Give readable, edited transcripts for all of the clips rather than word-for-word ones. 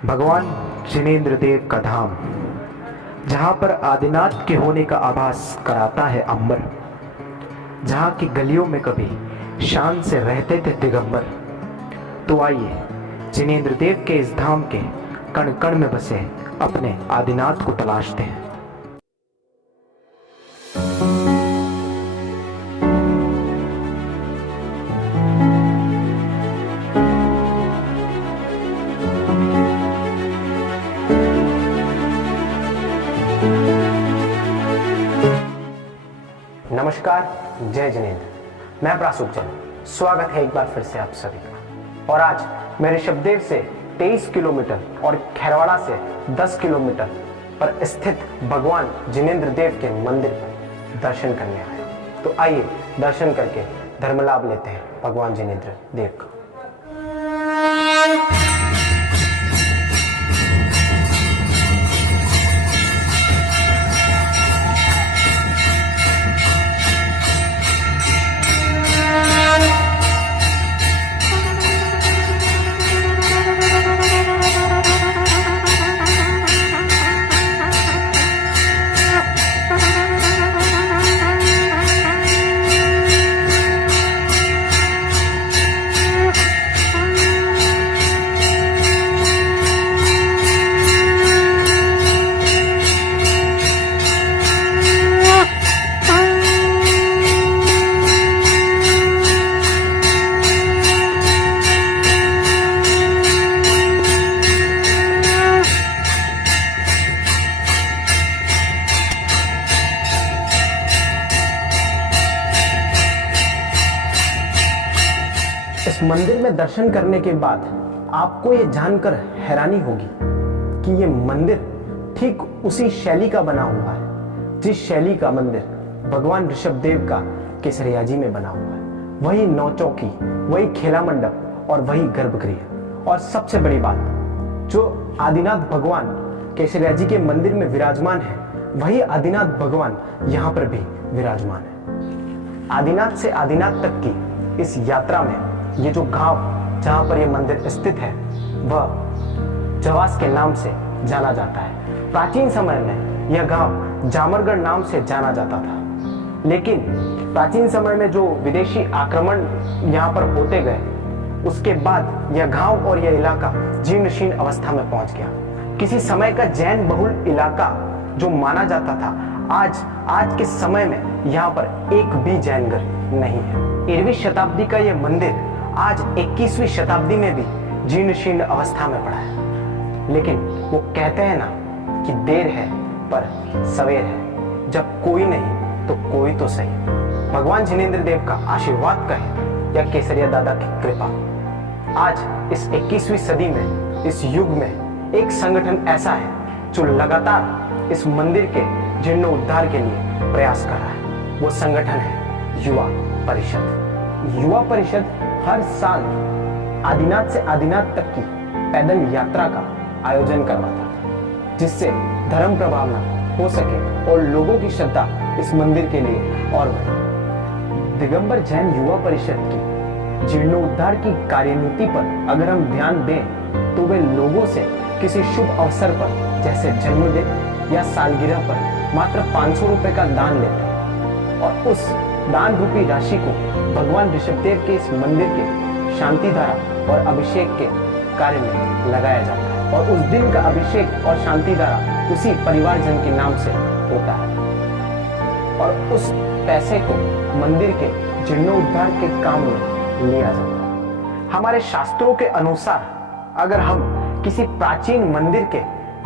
भगवान जिनेंद्र देव का धाम, जहाँ पर आदिनाथ के होने का आभास कराता है अंबर, जहाँ की गलियों में कभी शान से रहते थे दिगंबर। तो आइए जिनेंद्र देव के इस धाम के कण कण में बसे अपने आदिनाथ को तलाशते हैं। नमस्कार, जय जिनेंद्र। मैं प्रासूप जैन, स्वागत है एक बार फिर से आप सभी का। और आज मैं ऋषभदेव से 23 किलोमीटर और खैरवाड़ा से 10 किलोमीटर पर स्थित भगवान जिनेंद्र देव के मंदिर पर दर्शन करने आया। तो आइए दर्शन करके धर्म लाभ लेते हैं भगवान जिनेंद्र देव का। इस मंदिर में दर्शन करने के बाद आपको ये जानकर हैरानी होगी कि ये मंदिर ठीक उसी शैली का बना हुआ है जिस शैली का मंदिर भगवान ऋषभदेव का केसरिया जी में बना हुआ है। वही नौचौकी, वही खेला मंडप और वही गर्भगृह। और सबसे बड़ी बात, जो आदिनाथ भगवान केसरिया जी के मंदिर में विराजमान है, वही आदिनाथ भगवान यहाँ पर भी विराजमान है। आदिनाथ से आदिनाथ तक की इस यात्रा में ये जो गांव जहां पर ये मंदिर स्थित है वह जवास के नाम से जाना जाता है। प्राचीन समय में यह गांव जामरगढ़ नाम से जाना जाता था, लेकिन प्राचीन समय में जो विदेशी आक्रमण यहां पर होते गए, उसके बाद यह गांव और यह इलाका जीर्ण अवस्था में पहुंच गया। किसी समय का जैन बहुल इलाका जो माना जाता था, आज के समय में यहाँ पर एक भी जैन घर नहीं है। 13वीं शताब्दी का यह मंदिर आज 21वीं शताब्दी में भी जीर्ण अवस्था में पड़ा है। लेकिन वो कहते हैं ना कि देर है पर सवेर है, जब कोई नहीं तो कोई तो सही। भगवान जिनेंद्र देव का आशीर्वाद कहे या केसरिया दादा की कृपा, आज इस 21वीं सदी में, इस युग में एक संगठन ऐसा है जो लगातार इस मंदिर के जीर्णोद्धार के लिए प्रयास कर रहा है। वो संगठन है युवा परिषद। युवा परिषद हर साल आदिनाथ से आदिनाथ तक की पैदल यात्रा का आयोजन करवाता था, जिससे धर्म प्रभावना हो सके और लोगों की श्रद्धा इस मंदिर के लिए और बढ़े। दिगंबर जैन युवा परिषद की जीर्णोद्धार की कार्यनीति पर अगर हम ध्यान दें तो वे लोगों से किसी शुभ अवसर पर, जैसे जन्मदिन या सालगिरह पर मात्र 500 रुपए का दान लेते हैं और उस दान रूपी राशि को भगवान ऋषभदेव के इस मंदिर के शांति धारा और अभिषेक के कार्य में लगाया जाता है। और उस दिन का अभिषेक और शांति धारा उसी परिवारजन के नाम से होता है और उस पैसे को मंदिर के जीर्णोद्धार के काम में लिया जाता है। हमारे शास्त्रों के अनुसार अगर हम किसी प्राचीन मंदिर के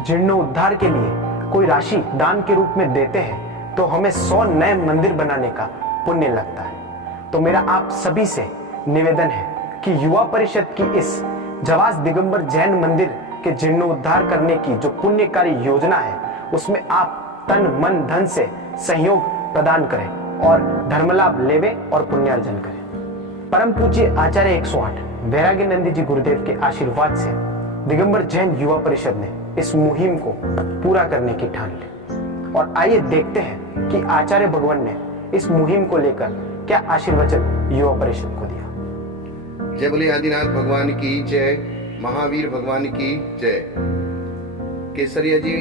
जीर्णोद्धार के लिए कोई राशि दान के रूप में देते हैं तो हमें 100 नए मंदिर बनाने का पुण्य लगता है। तो मेरा आप सभी से निवेदन है कि युवा परिषद की इस जवास दिगंबर जैन मंदिर के जीर्णोद्धार करने की जो पुण्यकारी योजना है, उसमें आप तन मन धन से सहयोग प्रदान करें और धर्मलाभ लेवे और पुण्यार्जन करें। परम पूज्य आचार्य 108 वैराग्य नंदी जी गुरुदेव के आशीर्वाद से दिगंबर जैन युवा परिषद ने इस मुहिम को पूरा करने की ठान ली। और आइए देखते हैं कि आचार्य भगवान ने इस मुहिम को लेकर क्या आशीर्वचन युवा परिषद को दिया। जय बोले आदिनाथ भगवान की जय। महावीर भगवान की जय। केसरिया जी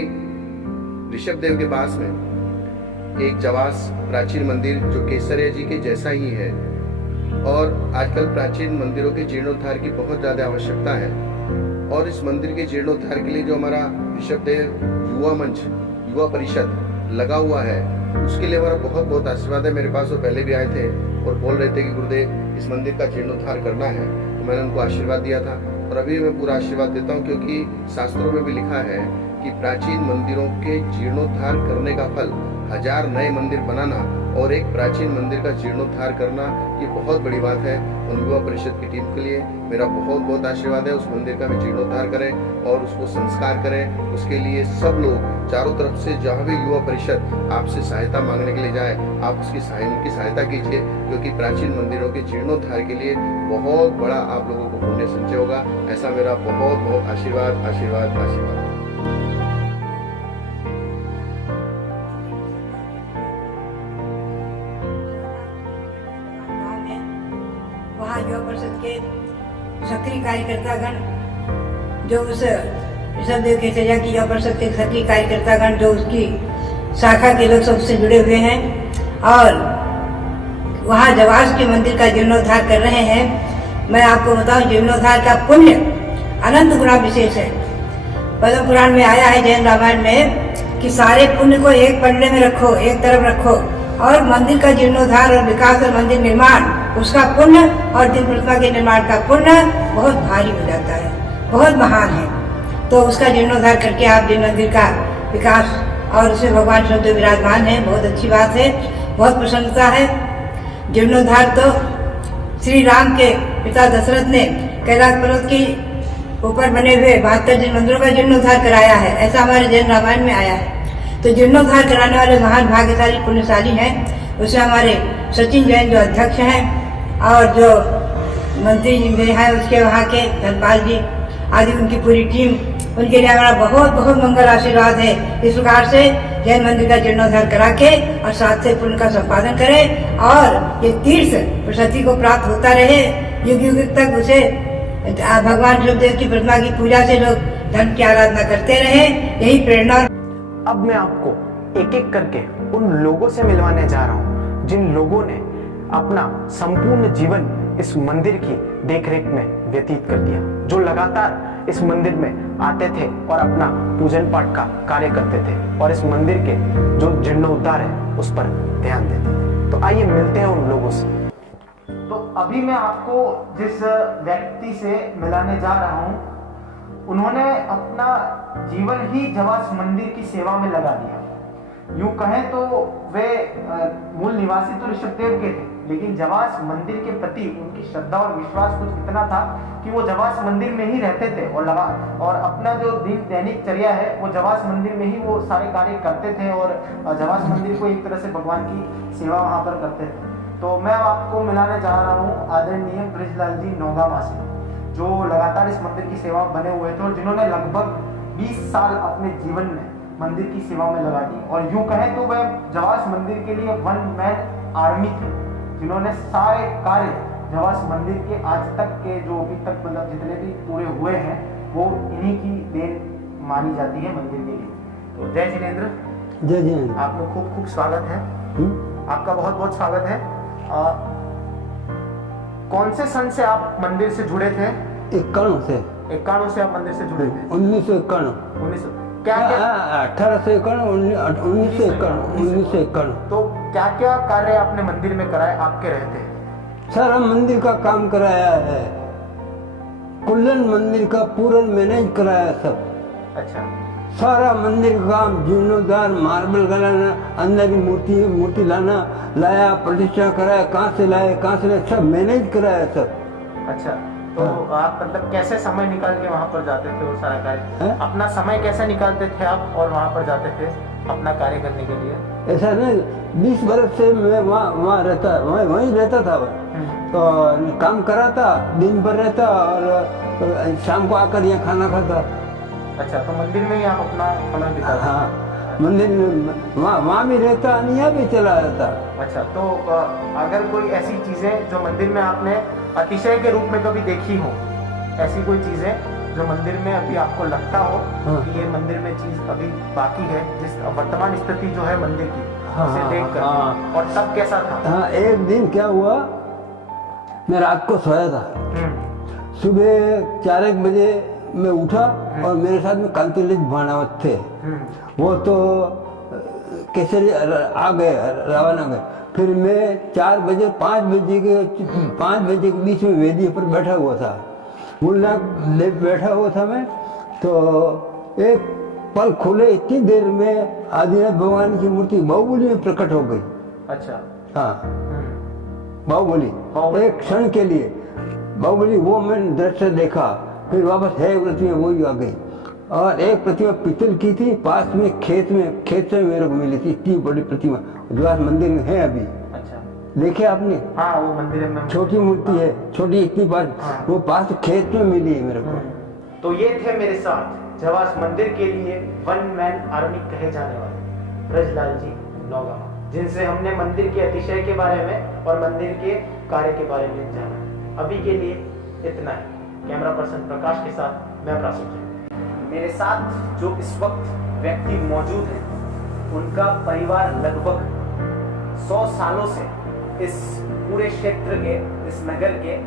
ऋषभ देव के पास में एक जवास प्राचीन मंदिर जो केसरिया जी के जैसा ही है, और आजकल प्राचीन मंदिरों के जीर्णोद्धार की बहुत ज्यादा आवश्यकता है। और इस मंदिर के जीर्णोद्धार के लिए जो हमारा ऋषभ देव युवा मंच, युवा परिषद लगा हुआ है, उसके लिए हमारा बहुत बहुत आशीर्वाद है। मेरे पास वो पहले भी आए थे और बोल रहे थे कि गुरुदेव इस मंदिर का जीर्णोद्धार करना है, तो मैंने उनको आशीर्वाद दिया था और अभी मैं पूरा आशीर्वाद देता हूँ, क्योंकि शास्त्रों में भी लिखा है कि प्राचीन मंदिरों के जीर्णोद्धार करने का फल 1000 नए मंदिर बनाना और एक प्राचीन मंदिर का जीर्णोद्धार करना, ये बहुत बड़ी बात है। उन युवा परिषद की टीम के लिए मेरा बहुत बहुत आशीर्वाद है। उस मंदिर का भी जीर्णोद्धार करें और उसको संस्कार करें। उसके लिए सब लोग चारों तरफ से, जहाँ भी युवा परिषद आपसे सहायता मांगने के लिए जाए, आप उनकी सहायता कीजिए, क्योंकि प्राचीन मंदिरों के जीर्णोद्धार के लिए बहुत बड़ा आप लोगों को पुण्य संचय होगा। ऐसा मेरा बहुत बहुत आशीर्वाद आशीर्वाद आशीर्वाद। वहाँ युवा परिषद के सक्रिय कार्यकर्तागण, जो उस ऋषभ देव केसरिया की युवा परिषद के सक्रिय कार्यकर्तागण, जो उसकी शाखा के लोग सबसे जुड़े हुए हैं और वहाँ जवास के मंदिर का जीर्णोद्धार कर रहे हैं। मैं आपको बताऊं, जीर्णोद्धार का पुण्य अनंत गुना विशेष है। पद्म पुराण में आया है, जैन रामायण में, कि सारे पुण्य को एक पन्ने में रखो, एक तरफ रखो, और मंदिर का जीर्णोद्धार और विकास और मंदिर निर्माण, उसका पुण्य और दिन प्रतिमा के निर्माण का पुण्य बहुत भारी हो जाता है, बहुत महान है। तो उसका जीर्णोद्धार करके आप जिन मंदिर का विकास और उसमें भगवान शब्द विराजमान है, बहुत अच्छी बात है, बहुत प्रसन्नता है। जीर्णोद्धार तो श्री राम के पिता दशरथ ने कैलाश पर्वत की ऊपर बने हुए 72 जिन मंदिरों का जीर्णोद्धार कराया है, ऐसा हमारे जैन रामायण में आया है। तो जीर्णोद्धार कराने वाले महान भाग्यशाली पुण्यशाली हैं। उसमें हमारे सचिन जैन जो अध्यक्ष हैं और जो मंत्री जी हैं उसके वहाँ के धनपाल जी आदि, उनकी पूरी टीम, उनके लिए हमारा बहुत बहुत मंगल आशीर्वाद है। इस प्रकार से जैन मंदिर का जीर्णोद्धार करा के और साथ से पुण्य का संपादन करें और ये तीर्थ प्रसिद्धि को प्राप्त होता रहे, युग युग तक उसे भगवान शिवदेव की प्रतिमा की पूजा से लोग धन की आराधना करते रहे, यही प्रेरणा। अब मैं आपको एक एक करके उन लोगों से मिलवाने जा रहा हूं जिन लोगों ने अपना संपूर्ण जीवन इस मंदिर की देखरेख में व्यतीत कर दिया, जो लगातार इस मंदिर में आते थे और अपना पूजन पाठ का कार्य करते थे और इस मंदिर के जो जीर्णोद्धार है उस पर ध्यान देते थे। तो आइए मिलते हैं उन लोगों से। तो अभी मैं आपको जिस व्यक्ति से मिलाने जा रहा हूं, उन्होंने अपना जीवन ही जवास मंदिर की सेवा में लगा दिया। यूं कहें तो वे मूल निवासी तो ऋषभ देव के थे, लेकिन जवास मंदिर के प्रति उनकी श्रद्धा और विश्वास कुछ इतना था कि वो जवास मंदिर में ही रहते थे और अपना जो दैनिक चर्या है वो जवास मंदिर में ही वो सारे कार्य करते थे और जवास मंदिर को एक तरह से भगवान की सेवा वहां पर करते थे। तो मैं आपको मिलाने जा रहा हूँ आदरणीय ब्रिजलाल जी नौगामा से, जो लगातार इस मंदिर की सेवा बने हुए थे और जिन्होंने लगभग 20 साल अपने जीवन में मंदिर की सेवा में लगा दी। और यूं कहें तो वह जवास मंदिर के लिए वन मैन आर्मी थे, जिन्होंने सारे कार्य जवास मंदिर के आज तक के जो अभी तक मतलब जितने भी पूरे हुए हैं वो इन्हीं की देन मानी जाती है मंदिर के लिए। तो जय जिनेंद्र। जय जिनेंद्र। आपको खूब खूब स्वागत है। आपका बहुत बहुत स्वागत है। कौन से सन से आप मंदिर से जुड़े थे? 91 से। 91 से आप मंदिर से जुड़े थे? 1951। क्या 1951। तो क्या क्या कार्य आपने मंदिर में कराए आपके रहते? सारा मंदिर का काम कराया है, कुल्लन मंदिर का पूरा मैनेज कराया सब। अच्छा। सारा मंदिर का काम, जीर्णोद्धार, मार्बल लगाना, अंदर की मूर्ति लाया, प्रतिष्ठा कराया, कहाँ से लाए, सब मैनेज कराया सब। अच्छा, तो आप मतलब कैसे समय निकाल के वहाँ पर जाते थे वो सारा कार्य? अपना समय कैसे निकालते थे आप और वहाँ पर जाते थे अपना कार्य करने के लिए? ऐसा नहीं, 20 बरस से मैं वहाँ रहता, वहीं रहता था। तो काम कराता, दिन भर रहता और शाम को आकर यहाँ खाना खाता। अच्छा, तो मंदिर में ही आप अपना समय बिताते? हाँ, मंदिर में वहाँ भी रहता, यहाँ भी चला जाता। अच्छा, तो अगर कोई ऐसी चीजें जो मंदिर में आपने अतिशय के रूप में कभी देखी हो, ऐसी कोई चीजें जो मंदिर में अभी आपको लगता हो हाँ। कि ये मंदिर में चीज अभी बाकी है, जिस वर्तमान स्थिति जो है मंदिर की हाँ, उसे हाँ, देखकर, हाँ। और तब कैसा था? हाँ, एक दिन क्या हुआ, मैं रात को सोया था, हम्म, सुबह 4-1 बजे मैं उठा और मेरे साथ में कांतिलाल भाणावत थे। वो तो केसरी आ गए, रवाना हो गए। फिर मैं 4 बजे 5 बजे के बीच में वेदी पर बैठा हुआ था, मुल्ला ले बैठा हुआ था मैं। तो एक पल खुले, इतनी देर में आदिनाथ भगवान की मूर्ति बाहुबली में प्रकट हो गई। अच्छा। हाँ, बाहुबली एक क्षण के लिए बाहुबली, वो मैंने दृश्य देखा। फिर वापस है प्रतिमा वही आ गई, और एक प्रतिमा पितल की थी, पास में खेत से मेरे को मिली थी, इतनी बड़ी प्रतिमा जो आज मंदिर में है अभी। अच्छा। देखे आपने? हाँ, वो मंदिर में छोटी मूर्ति है, छोटी इतनी पास, वो पास खेत में मिली है मेरे को। तो ये थे मेरे साथ जवास मंदिर के लिए 1 मैन आर्मी कहे जाने वाले ब्रजलाल जी नौगामा, जिनसे हमने मंदिर के अतिशय के बारे में और मंदिर के कार्य के बारे में जाना। अभी के लिए इतना ही। कैमरा पर्सन प्रकाश के साथ मैं प्रासुत। मेरे साथ जो इस वक्त व्यक्ति मौजूद है, उनका परिवार लगभग 100 सालों से इस पूरे क्षेत्र के, इस नगर के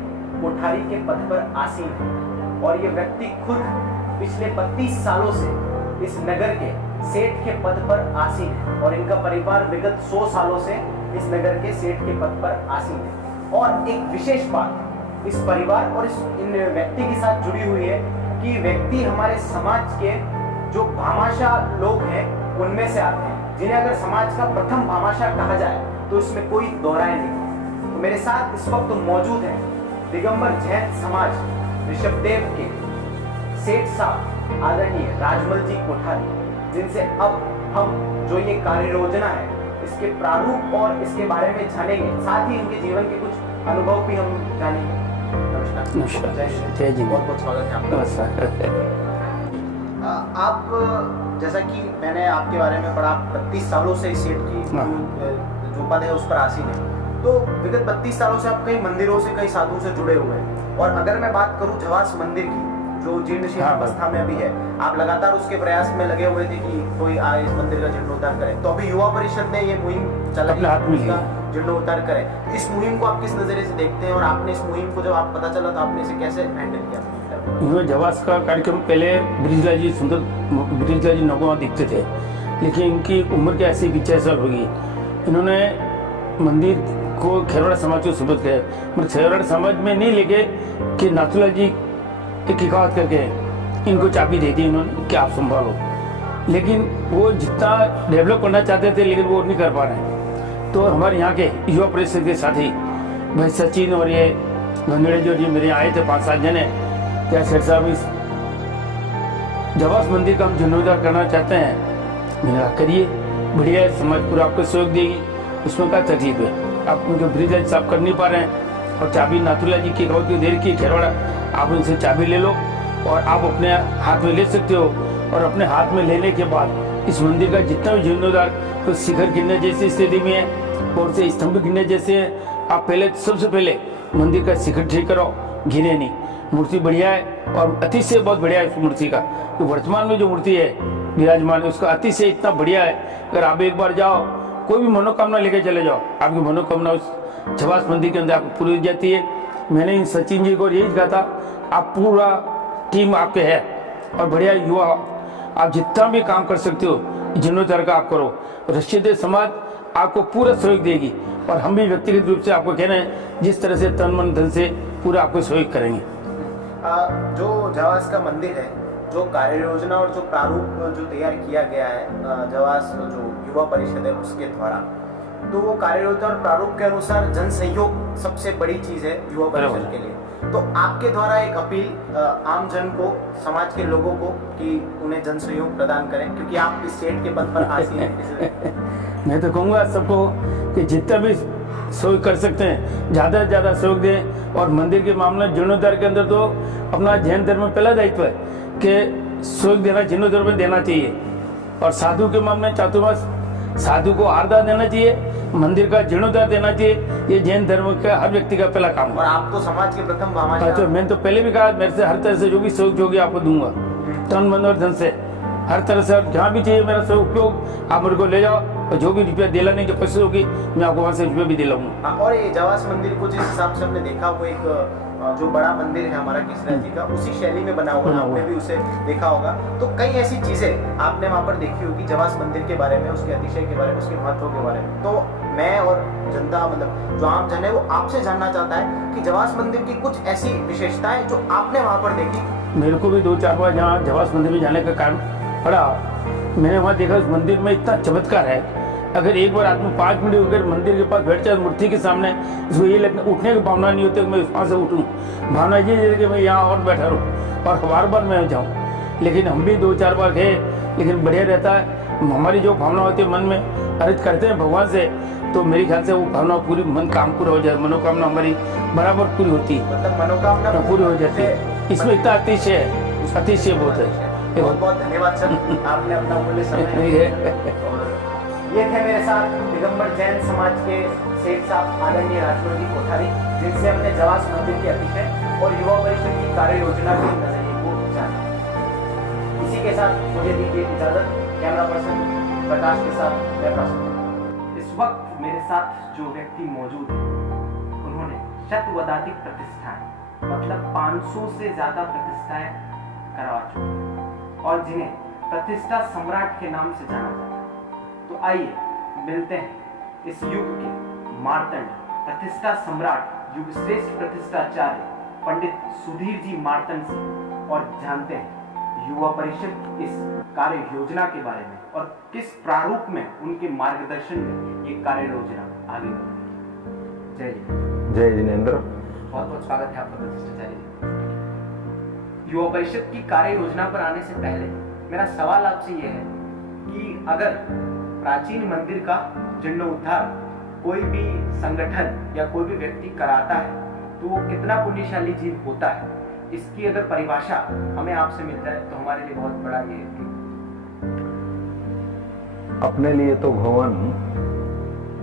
कोठारी के पद पर आसीन है, और ये व्यक्ति खुद पिछले 32 सालों से इस नगर के सेठ के पद पर आसीन है, और इनका परिवार विगत 100 सालों से इस नगर के सेठ के पद पर आसीन है। और एक विशेष बात इस परिवार और इन व्यक्ति के साथ जुड़ी हुई है कि व्यक्ति हमारे समाज के जो भामाशाह लोग हैं उनमें से आते हैं, जिन्हें अगर समाज का प्रथम भामाशाह कहा जाए तो इसमें कोई दोहराए नहीं। तो मेरे साथ इस वक्त मौजूद है दिगंबर जैन समाज ऋषभदेव के सेठ साहब आदरणीय राजमल जी कोठारी, जिनसे अब हम जो ये कार्य योजना है इसके प्रारूप और इसके बारे में जानेंगे, साथ ही इनके जीवन के कुछ अनुभव भी हम जानेंगे। नमस्कार। जय जी। बहुत बहुत स्वागत है आपका। आप, जैसा कि मैंने आपके बारे में पढ़ा, 32 सालों से इस सेठ की जो पद है उस पर आसीन है। तो विगत 32 सालों से आप कई मंदिरों से, कई साधुओं से जुड़े हुए हैं, और अगर मैं बात करूं जवास मंदिर की, जो जीर्ण शीर्ण अवस्था में अभी है, आप लगातार उसके प्रयास में लगे हुए थे कि कोई आए इस मंदिर का जीर्णोद्धार करे। तो अभी युवा परिषद ने ये मुहिम चलाई, जीर्णोद्धार करे। इस मुहिम को आप किस नजरिए से देखते हैं, और आपने इस मुहिम को जब आप पता चला तो आपने इसे कैसे हैंडल किया? जवास का कार्यक्रम पहले ब्रिजलाल जी नौगामा दिखते थे, लेकिन इनकी उम्र के 80-85 साल होगी। इन्होंने मंदिर को खेरवाड़ा समाज को सुपुर्द किया, मगर खेरवाड़ा समाज में नहीं लेके कि नाथूलाल जी एक हिकावत करके इनको चाबी दे दी इन्होंने कि आप संभालो। लेकिन वो जितना डेवलप करना चाहते थे, लेकिन वो नहीं कर पा रहे। तो हमारे यहाँ के युवा परिषद के साथी भाई सचिन और ये गंगड़े जो जी मेरे आए थे 5-7 जने, क्या सेठ साहब इस जवास मंदिर का हम जीर्णोद्धार करना चाहते हैं। मैंने कहा करिए, बढ़िया है, समाज पूरा आपको सहयोग देगी, उसमें क्या तकलीफ है। आप उनके ब्रिज साफ कर नहीं पा रहे हैं, और चाबी नाथूलाल जी की बहुत देर की खेरवाड़ा, आप उनसे चाबी ले लो और आप अपने हाथ में ले सकते हो। और अपने हाथ में लेने के बाद इस मंदिर का जितना भी जीर्णोद्धार, तो शिखर गिरने जैसी स्थिति में है और से स्तंभ गिरने जैसे है, आप पहले सबसे पहले मंदिर का शिखर ठीक कराओ, गिरे नहीं। मूर्ति बढ़िया है और अतिशय बहुत बढ़िया है उस मूर्ति का। तो वर्तमान में जो मूर्ति है विराजमान है, उसका अतिशय इतना बढ़िया है। अगर आप एक बार जाओ, कोई भी मनोकामना लेके चले जाओ, आपकी मनोकामना उस जवास मंदिर के अंदर आपको पूरी हो जाती है। मैंने इन सचिन जी को यही कहा था, आप पूरा टीम आपके है और बढ़िया युवा, आप जितना भी काम कर सकते हो जीर्णोद्धार का आप करो। ऋषभदेव समाज आपको पूरा सहयोग देगी, और हम भी व्यक्तिगत रूप से आपको कह रहे हैं जिस तरह से तन मन धन से पूरा आपको सहयोग करेंगे। जो जवास का मंदिर है, जो कार्य योजना और जो प्रारूप जो तैयार किया गया है जवास जो युवा परिषद है उसके द्वारा, तो वो कार्य योजना और प्रारूप के अनुसार जन सहयोग सबसे बड़ी चीज है युवा परिषद के लिए। तो आपके द्वारा एक अपील आम जन को, समाज के लोगों को, कि उन्हें जन सहयोग प्रदान करें, क्योंकि आप इस सेठ के पद पर आसीन हैं। मैं तो कहूँगा सबको कि जितना भी सहयोग कर सकते हैं ज़्यादा से ज़्यादा सहयोग दें। और मंदिर के मामले जीर्णोद्धार के अंदर तो अपना जैन धर्म में पहला दायित्व है कि सहयोग देना, जीर्णोद्धार में देना चाहिए। और साधु के मामले में चातुर्मास साधु को आरदा देना चाहिए, मंदिर का जीर्णोद्धार देना चाहिए। ये जैन धर्म का हर व्यक्ति का पहला काम और है। आप तो समाज के प्रथम हाँ, तो भामाशाह। मैंने तो पहले भी कहा, मेरे से हर तरह से जो भी सहयोग होगी आपको दूंगा, तन मन और धन से, हर तरह से। जहाँ भी चाहिए मेरा सहयोग उपयोग, आप मेरे को ले जाओ, और जो भी रुपया दिला नहीं, जो पैसे होगी मैं आपको वहाँ से रुपया भी दिलाऊंगा। और ये जवास मंदिर को जिस हिसाब से हमने देखा, वो एक जो बड़ा मंदिर है हमारा केसरिया जी का, उसी शैली में बना हुआ है, आपने भी उसे देखा होगा। तो कई ऐसी चीजें आपने वहाँ पर देखी होगी जवास मंदिर के बारे में, उसके अतिशय के बारे में, उसके महत्व के बारे में। तो मैं और जनता, मतलब जो आम जन है, वो आपसे जानना चाहता है कि जवास मंदिर की कुछ ऐसी विशेषताएं जो आपने वहाँ पर देखी। मेरे को भी 2-4 बार यहाँ जवास मंदिर में जाने का कारण पड़ा। मैंने वहाँ देखा, उस मंदिर में इतना चमत्कार है। अगर एक बार आदमी 5 मिनट होकर मंदिर के पास बैठ जाए, मूर्ति के सामने, उसको ये लगता उठने की भावना नहीं होती कि मैं वहाँ से उठूँ। भावना ये है कि मैं यहाँ और बैठा रहूँ और बार बार मैं जाऊँ। लेकिन हम भी 2-4 बार गए, लेकिन बढ़िया रहता है। हमारी जो भावना होती है मन में, अर्ज करते हैं भगवान से, तो मेरे ख्याल से वो भावना पूरी, मन काम पूरा हो जाए, मनोकामना हमारी बराबर पूरी होती है, मतलब मनोकामना पूरी हो जाती है। इसमें इतना अतिशय है, अतिशय बहुत है। बहुत बहुत धन्यवाद सर, आपने अपना मूल्य समय। ये थे मेरे साथ दिगंबर जैन समाज के सेठ साहब आदरणीय राजगुरु जी कोठारी, जिनसे हमने जवास मंदिर के अतिशय और युवा परिषद की कार्य योजना के नजरिए को जाना। इसी के साथ मुझे दीजिए इजाजत। कैमरा पर्सन प्रकाश के साथ मैं प्रसन्न। इस वक्त मेरे साथ जो व्यक्ति मौजूद है, उन्होंने शतवदाधिक प्रतिष्ठाएं, मतलब 500 से ज्यादा प्रतिष्ठाएं करवा चुके हैं, और जिन्हें प्रतिष्ठा सम्राट के नाम से जाना जाता है। तो आइए मिलते हैं इस युग के मार्तंड, प्रतिष्ठा सम्राट, युग श्रेष्ठ प्रतिष्ठाचार्य पंडित सुधीर जी मार्तंड से, और जानते हैं युवा परिषद इस कार्य योजना के बारे में और किस प्रारूप में उनके मार्गदर्शन में ये कार्य योजना आगे बढ़ी। जय जी। जय जिनेंद्र। बहुत बहुत स्वागत है आपका प्रतिष्ठाचार्य जी। युवा परिषद की कार्य योजना पर आने से पहले मेरा सवाल आपसे यह है कि अगर प्राचीन मंदिर का जीर्णोद्धार कोई भी संगठन या कोई भी व्यक्ति कराता है, तो वो कितना पुण्यशाली जीव होता है, इसकी अगर परिभाषा हमें आपसे मिल जाए तो हमारे लिए बहुत बड़ा ये है। अपने लिए तो भवन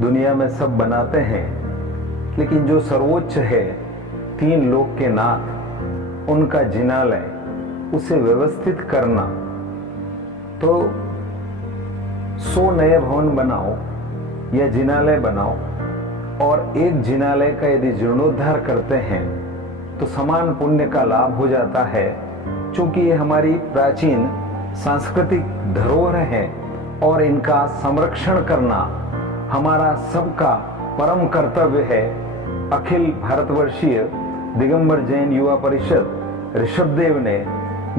दुनिया में सब बनाते हैं, लेकिन जो सर्वोच्च है, 3 लोक के नाथ, उनका जिनालय, उसे व्यवस्थित करना, तो 100 नए भवन बनाओ या जिनालय बनाओ, और एक जिनालय का यदि जीर्णोद्धार करते हैं तो समान पुण्य का लाभ हो जाता है। क्योंकि ये हमारी प्राचीन सांस्कृतिक धरोहर है और इनका संरक्षण करना हमारा सबका परम कर्तव्य है। अखिल भारतवर्षीय दिगंबर जैन युवा परिषद ऋषभदेव ने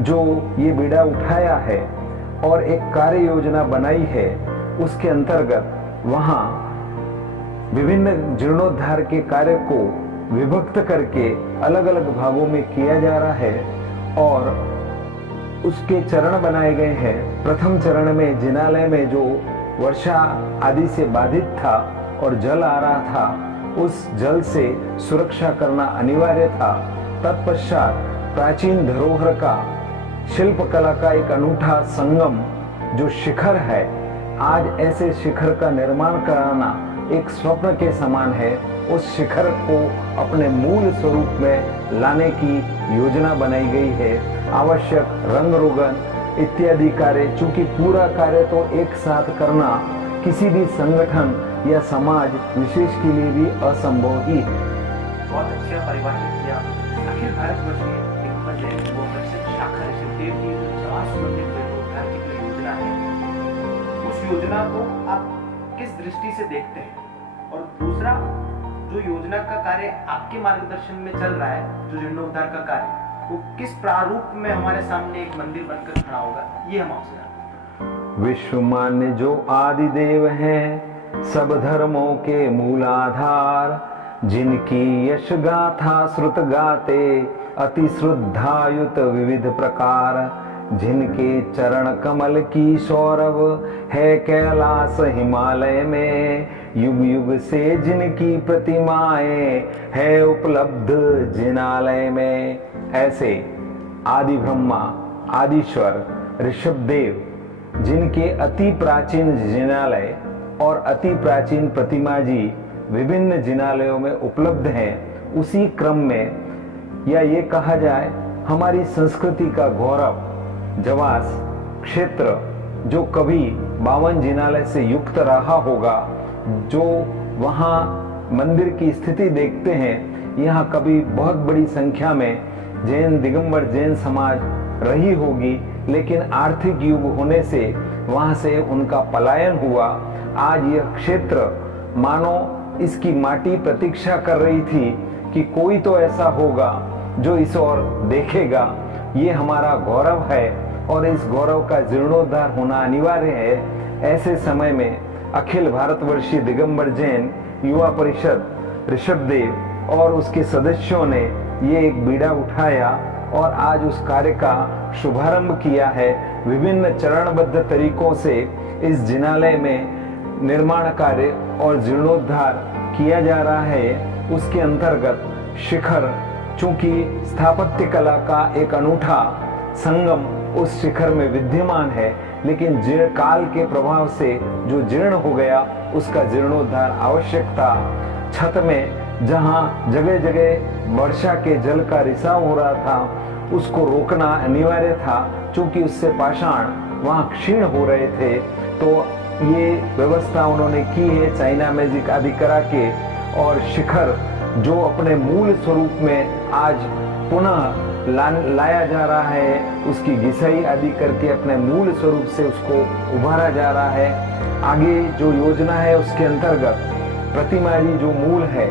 जो ये बीड़ा उठाया है और एक कार्य योजना बनाई है, उसके अंतर्गत वहाँ विभिन्न जीर्णोद्धार के कार्य को विभक्त करके अलग अलग भागों में किया जा रहा है और उसके चरण बनाए गए हैं। प्रथम चरण में जिनालय में जो वर्षा आदि से बाधित था और जल आ रहा था, उस जल से सुरक्षा करना अनिवार्य था। तत्पश्चात प्राचीन धरोहर का, शिल्प कला का एक अनूठा संगम जो शिखर है, आज ऐसे शिखर का निर्माण कराना एक स्वप्न के समान है। उस शिखर को अपने मूल स्वरूप में लाने की योजना बनाई गई है। आवश्यक रंग रोगन इत्यादि कार्य, चूंकि पूरा कार्य तो एक साथ करना किसी भी संगठन या समाज विशेष के लिए भी असंभव ही है। बहुत अच्छा परिभाषित किया। अखिल भारतवर्षीय दिगंबर जैन युवा परिषद शाखा ऋषभदेव की जो जवास मंदिर जीर्णोद्धार की जो योजना है, उस योजना को आप किस दृष्टि से देखते हैं? और दूसरा, जो योजना का कार्य आपके मार्गदर्शन में चल रहा है, जो जीर्णोद्धार का कार्य, वो किस प्रारूप में हमारे सामने एक मंदिर बनकर खड़ा होगा, ये हम आपसे जानते हैं। विश्वमान्य जो आदि देव हैं, सब धर्मों के मूलाधार, जिनकी यश गाथा श्रुत गाते अति श्रद्धायुत विविध प्रकार, जिनके चरण कमल की सौरभ है कैलाश हिमालय में, युग युग से जिनकी प्रतिमाएं है उपलब्ध जिनालय में। ऐसे आदि ब्रह्मा, आदिश्वर ऋषभदेव, जिनके अति प्राचीन जिनालय और अति प्राचीन प्रतिमा जी विभिन्न जिनालयों में उपलब्ध हैं। उसी क्रम में या ये कहा जाए हमारी संस्कृति का गौरव जवास क्षेत्र जो कभी 52 जिनालय से युक्त रहा होगा, जो वहाँ मंदिर की स्थिति देखते हैं, यहाँ कभी बहुत बड़ी संख्या में जैन दिगंबर जैन समाज रही होगी, लेकिन आर्थिक युग होने से वहाँ से उनका पलायन हुआ। आज यह क्षेत्र मानो इसकी माटी प्रतीक्षा कर रही थी कि कोई तो ऐसा होगा जो इस ओर देखेगा। ये हमारा गौरव है और इस गौरव का जीर्णोद्धार होना अनिवार्य है। ऐसे समय में अखिल भारतवर्षीय दिगंबर जैन युवा परिषद ऋषभदेव और उसके सदस्यों ने ये एक बीड़ा उठाया और आज उस कार्य का शुभारंभ किया है। विभिन्न चरणबद्ध तरीकों से इस जिनालय में निर्माण कार्य और जीर्णोद्धार किया जा रहा है। उसके अंतर्गत शिखर, चूंकि स्थापत्य कला का एक अनूठा संगम उस शिखर में विद्यमान है, लेकिन जीर्ण काल के प्रभाव से जो जीर्ण हो गया उसका जीर्णोद्धार आवश्यक था। छत में जहां जगह जगह वर्षा के जल का रिसाव हो रहा था उसको रोकना अनिवार्य था, क्योंकि उससे पाषाण वहां क्षीण हो रहे थे। तो ये व्यवस्था उन्होंने की है चाइना मैजिक आदि करा के, और शिखर जो अपने मूल स्वरूप में आज पुनः लाया जा रहा है, उसकी घिसाई आदि करके अपने मूल स्वरूप से उसको उभारा जा रहा है। आगे जो योजना है उसके अंतर्गत प्रतिमा जी जो मूल है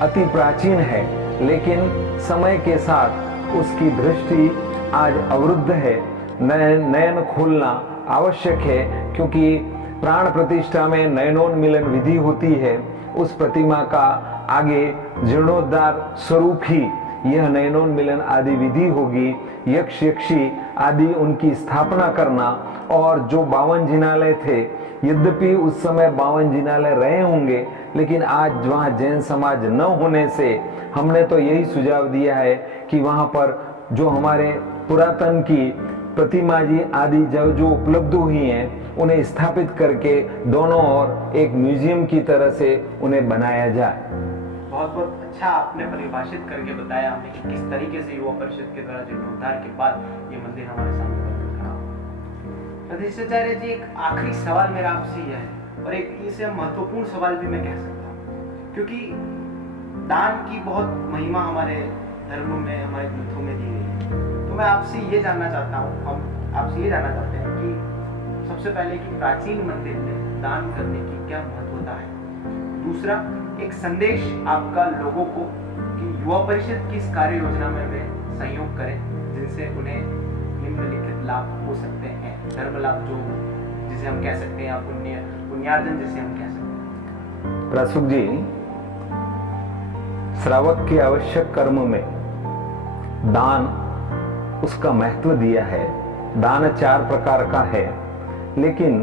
अति प्राचीन है, लेकिन समय के साथ उसकी दृष्टि आज अवरुद्ध है। नयन खोलना आवश्यक है, क्योंकि प्राण प्रतिष्ठा में नयनोन्मिलन विधि होती है। उस प्रतिमा का आगे जीर्णोद्धार स्वरूप ही यह नयनोन्मिलन आदि विधि होगी। यक्ष यक्षी आदि उनकी स्थापना करना, और जो 52 जिनालय थे, यद्यपि उस समय 52 जिनालय रहे होंगे, लेकिन आज वहाँ जैन समाज न होने से हमने तो यही सुझाव दिया है कि वहाँ पर जो हमारे पुरातन की प्रतिमा जी आदि जो उपलब्ध हुई हैं उन्हें स्थापित करके दोनों ओर एक म्यूजियम की तरह से उन्हें बनाया जाए। बहुत बहुत अच्छा आपने परिभाषित करके बताया हमें कि किस तरीके से युवा परिषद के द्वारा जीर्णोद्धार के बाद ये मंदिर हमारे सामने खड़ा हुआ। प्रतिष्ठाचार्य जी, एक आखिरी सवाल मेरा आपसे यह है, और एक इसे महत्वपूर्ण सवाल भी मैं कह सकता हूँ, क्योंकि दान की बहुत महिमा हमारे धर्म में, हमारे ग्रंथों में दी गई है। तो मैं आपसे ये जानना चाहता हूँ, हम आपसे ये जानना चाहते हैं कि सबसे पहले कि प्राचीन मंदिर में दान करने की क्या महत्वता है। दूसरा, एक संदेश आपका लोगों को कि युवा परिषद की इस कार्य योजना में वे सहयोग करें, जिनसे उन्हें निम्नलिखित लाभ हो सकते हैं। धर्म लाभ जो जिसे हम कह सकते हैं, या पुण्यार्जन जिसे हम कह सकते हैं। प्रसुख जी, श्रावक के आवश्यक कर्म में दान उसका महत्व दिया है। दान 4 प्रकार का है, लेकिन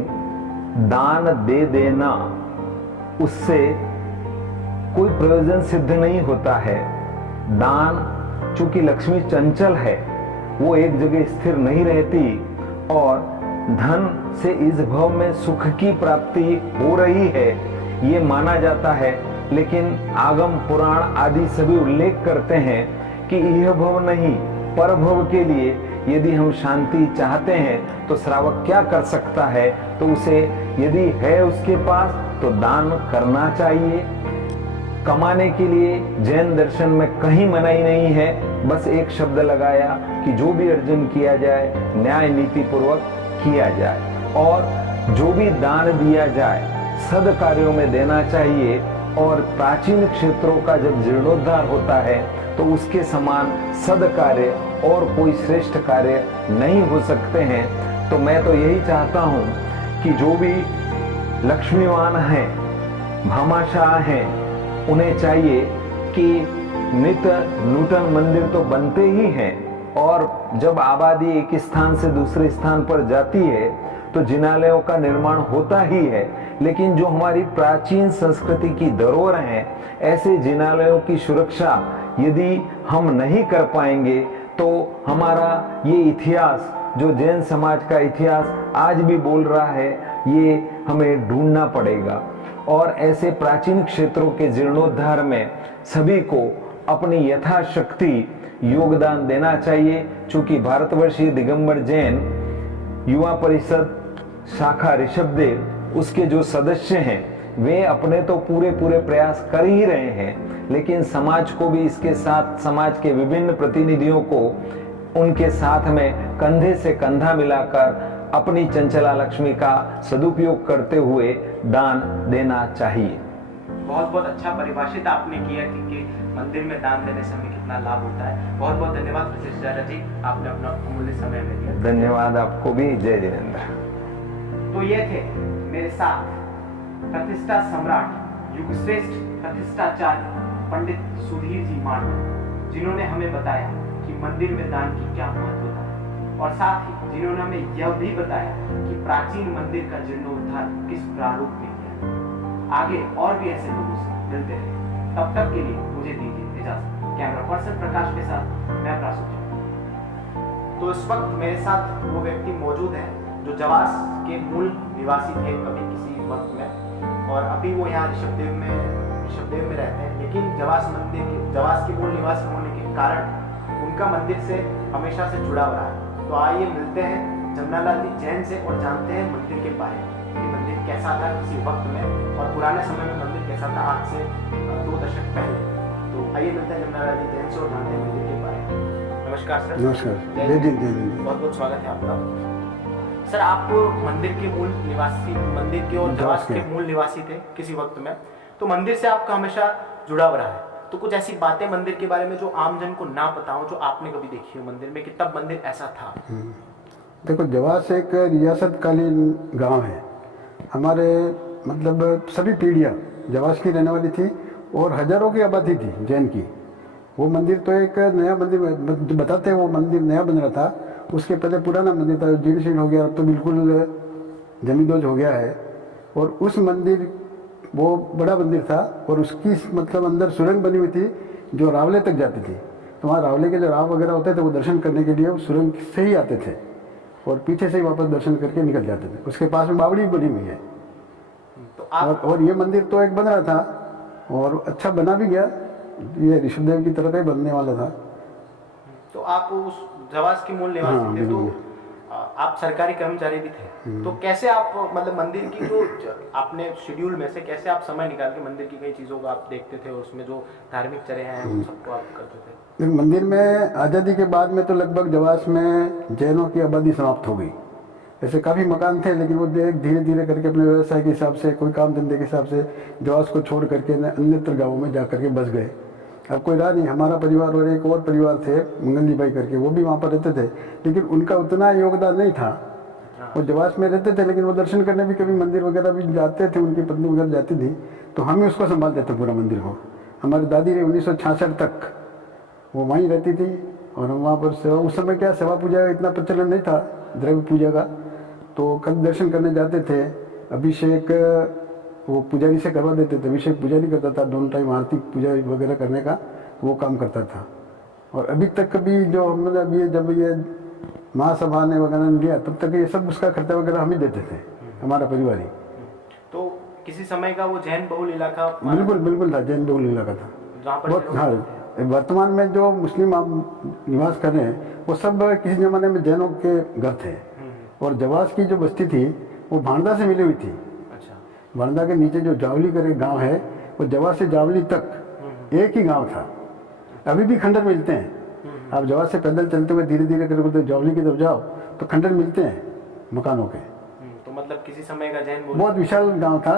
दान दे देना उससे कोई प्रयोजन सिद्ध नहीं होता है। दान चूंकि लक्ष्मी चंचल है, वो एक जगह स्थिर नहीं रहती, और धन से इस भव में सुख की प्राप्ति हो रही है ये माना जाता है। लेकिन आगम पुराण आदि सभी उल्लेख करते हैं कि यह भव नहीं, पर भव के लिए यदि हम शांति चाहते हैं तो श्रावक क्या कर सकता है, तो उसे यदि है उसके पास तो दान करना चाहिए। कमाने के लिए जैन दर्शन में कहीं मनाही नहीं है, बस एक शब्द लगाया कि जो भी अर्जन किया जाए न्याय नीति पूर्वक किया जाए, और जो भी दान दिया जाए सद कार्यों में देना चाहिए। और प्राचीन क्षेत्रों का जब जीर्णोद्धार होता है तो उसके समान सद कार्य और कोई श्रेष्ठ कार्य नहीं हो सकते हैं। तो मैं तो यही चाहता हूं कि जो भी लक्ष्मीवान हैं, भामाशाह हैं, उन्हें चाहिए कि नित नूतन मंदिर तो बनते ही हैं, और जब आबादी एक स्थान से दूसरे स्थान पर जाती है तो जिनालयों का निर्माण होता ही है। लेकिन जो हमारी प्राचीन संस्कृति की धरोहर हैं, ऐसे जिनालयों की सुरक्षा यदि हम नहीं कर पाएंगे तो हमारा ये इतिहास, जो जैन समाज का इतिहास आज भी बोल रहा है, ये हमें ढूंढना पड़ेगा और ऐसे प्राचीन क्षेत्रों के जीर्णोद्धार में सभी को अपनी यथाशक्ति योगदान देना चाहिए। चूंकि भारतवर्षीय दिगंबर जैन युवा परिषद शाखा ऋषभदेव उसके जो सदस्य हैं वे अपने तो पूरे प्रयास कर ही रहे हैं, लेकिन समाज को भी इसके साथ, समाज के विभिन्न प्रतिनिधियों को उनके साथ में कंधे से कंधा मिलाकर अपनी चंचला लक्ष्मी का सदुपयोग करते हुए दान देना चाहिए। बहुत बहुत अच्छा परिभाषित आपने किया कि मंदिर में दान देने से हमें कितना लाभ होता है। बहुत बहुत धन्यवाद प्रतिष्ठा जी, आपने अपना अमूल्य समय में दिया। धन्यवाद आपको भी। जय जिनेंद्र। तो ये थे मेरे साथ प्रतिष्ठा सम्राट, युगश्रेष्ठ प्रतिष्ठाचार्य पंडित सुधीर जी मांडव, जिन्होंने हमें बताया कि मंदिर में दान की क्या महत्वता है, और साथ ही जिन्होंने हमें यह भी बताया कि प्राचीन मंदिर का जीर्णोद्धार किस प्रारूप में किया है। आगे और भी ऐसे लोगों से मिलते रहे, तब तक के लिए मुझे दीजिए इजाजत। कैमरा पर्सन प्रकाश के साथ मैं प्रासुच। तो इस वक्त मेरे साथ वो व्यक्ति मौजूद है जो जवास के मूल निवासी थे कभी किसी वक्त में, और अभी वो यहाँ ऋषभदेव में रहते हैं, लेकिन जवास के मूल निवासी होने के कारण उनका मंदिर से हमेशा से जुड़ा रहा है। तो आइए मिलते हैं जमनालाल जी जैन से और जानते हैं मंदिर के बारे में कि मंदिर कैसा था किसी वक्त में, और पुराने समय में मंदिर कैसा था आज से 2 दशक पहले। तो आइए मिलते हैं जमनालाल जी जैन से और जानते हैं मंदिर के बारे में। नमस्कार सर। नमस्कार। जय जय। बहुत बहुत स्वागत है आपका। सर, आप मंदिर के मूल निवासी, मंदिर के और जवास के मूल निवासी थे किसी वक्त में, तो मंदिर से आपका हमेशा जुड़ाव रहा है। तो कुछ ऐसी बातें मंदिर के बारे में जो आमजन को ना पता हो, जो आपने कभी देखी हो मंदिर में कि तब मंदिर ऐसा था। देखो, जवास एक रियासतकालीन गांव है। हमारे मतलब सभी पीढ़ियाँ जवास की रहने वाली थी और हजारों की आबादी थी जैन की। वो मंदिर तो एक नया मंदिर बताते हैं, वो मंदिर नया बन रहा था। उसके पहले पुराना मंदिर था, जीर्ण शीर्ण हो गया, अब तो बिल्कुल जमींदोज हो गया है। और उस मंदिर, वो बड़ा मंदिर था और उसकी मतलब अंदर सुरंग बनी हुई थी जो रावले तक जाती थी। तो वहाँ रावले के जो राव वगैरह होते थे वो दर्शन करने के लिए उस सुरंग से ही आते थे और पीछे से ही वापस दर्शन करके निकल जाते थे। उसके पास में बावड़ी बनी हुई है। तो आप और ये मंदिर तो एक बन रहा था और अच्छा बना भी गया, ये ऋषभदेव की तरह का ही बनने वाला था। तो आप उस जवास के मूल निवासी थे, तो आप सरकारी कर्मचारी भी थे, तो कैसे आप मतलब मंदिर की जो आपने शेड्यूल में से कैसे आप समय निकाल के मंदिर की कई चीज़ों को आप देखते थे और उसमें जो धार्मिक चर्या हैं उन सबको आप करते थे? मंदिर में आज़ादी के बाद में तो लगभग जवास में जैनों की आबादी समाप्त हो गई। ऐसे काफ़ी मकान थे, लेकिन वो धीरे धीरे करके अपने व्यवसाय के हिसाब से, कोई काम धंधे के हिसाब से जवास को छोड़ करके अन्यत्र गाँवों में जा करके बस गए। अब कोई रहा नहीं। हमारा परिवार और एक और परिवार थे मंगली भाई करके, वो भी वहाँ पर रहते थे, लेकिन उनका उतना योगदान नहीं था। वो जवास में रहते थे, लेकिन वो दर्शन करने भी कभी मंदिर वगैरह भी जाते थे, उनकी पत्नी वगैरह जाती थी, तो हम ही उसको संभालते थे पूरा मंदिर को। हमारी दादी 1966 तक वो वहीं रहती थी और हम वहाँ पर सेवा, उस समय क्या सेवा पूजा का इतना प्रचलन नहीं था, द्रव्य पूजा का, तो कभी दर्शन करने जाते थे। अभिषेक वो पुजारी से करवा देते थे, अभिषेक पुजारी करता था, दोनों टाइम आरती पूजा वगैरह करने का वो काम करता था। और अभी तक कभी जो हमने अभी जब ये महासभा ने वगैरह लिया तब तक ये सब उसका खर्चा वगैरह हम ही देते थे, हमारा परिवार ही। तो किसी समय का वो जैन बहुल इलाका बिल्कुल था, जैन बहुल इलाका था जहाँ पर बहुत। हाँ, वर्तमान में जो मुस्लिम निवास कर रहे हैं वो सब किसी जमाने में जैनों के घर थे। और जवास की जो बस्ती थी वो भांडा से मिली हुई थी। भांडा के नीचे जो जावली करके गांव है, वो जवास से जावली तक एक ही गांव था। अभी भी खंडर मिलते हैं। आप जवास से पैदल चलते हुए धीरे धीरे करके तो जावली की तरफ जाओ तो खंडर मिलते हैं मकानों के। तो मतलब किसी समय का जैन बहुत विशाल गांव था।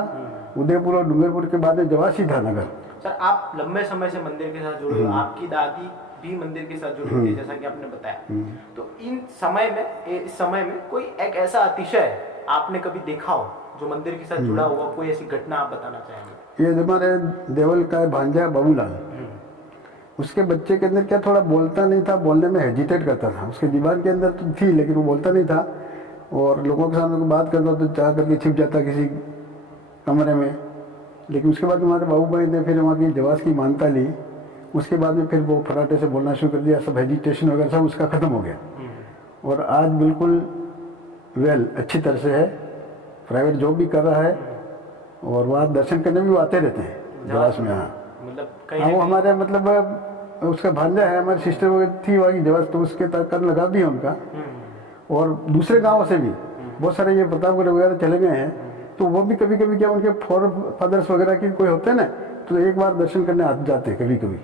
उदयपुर और डूंगरपुर के बाद में जवास ही था नगर। सर, आप लंबे समय से मंदिर के साथ जुड़े हो, आपकी दादी भी मंदिर के साथ जुड़ी थी जैसा कि आपने बताया। तो इस समय में कोई एक ऐसा अतिशय आपने कभी देखा हो जो मंदिर के साथ जुड़ा हुआ, कोई ऐसी घटना आप बताना चाहेंगे? ये हमारे देवल का भांजा बाबूलाल, उसके बच्चे के अंदर क्या थोड़ा बोलता नहीं था, बोलने में हेजिटेट करता था। उसके जीवन के अंदर तो थी लेकिन वो बोलता नहीं था और लोगों के सामने बात करता तो चाह करके छिप जाता किसी कमरे में। लेकिन उसके बाद हमारे बाबू भाई ने फिर वहाँ की जवास की मान्यता ली। उसके बाद में फिर वो फराटे से बोलना शुरू कर दिया, सब हेजिटेशन वगैरह सब उसका ख़त्म हो गया और आज बिल्कुल अच्छी तरह से है, प्राइवेट जॉब भी कर रहा है और वहाँ दर्शन करने भी वो आते रहते हैं जवास में। हाँ मतलब हाँ, वो हमारे मतलब उसका भांजा है, हमारी सिस्टर वगैरह थी वहाँ की जवास, तो उसके तक कर लगा भी है उनका। और दूसरे गाँव से भी बहुत सारे ये प्रतापगढ़ वगैरह चले गए हैं, तो वो भी कभी कभी क्या उनके फादर्स वगैरह की कोई होते हैं ना, तो एक बार दर्शन करने आ जाते हैं कभी कभी।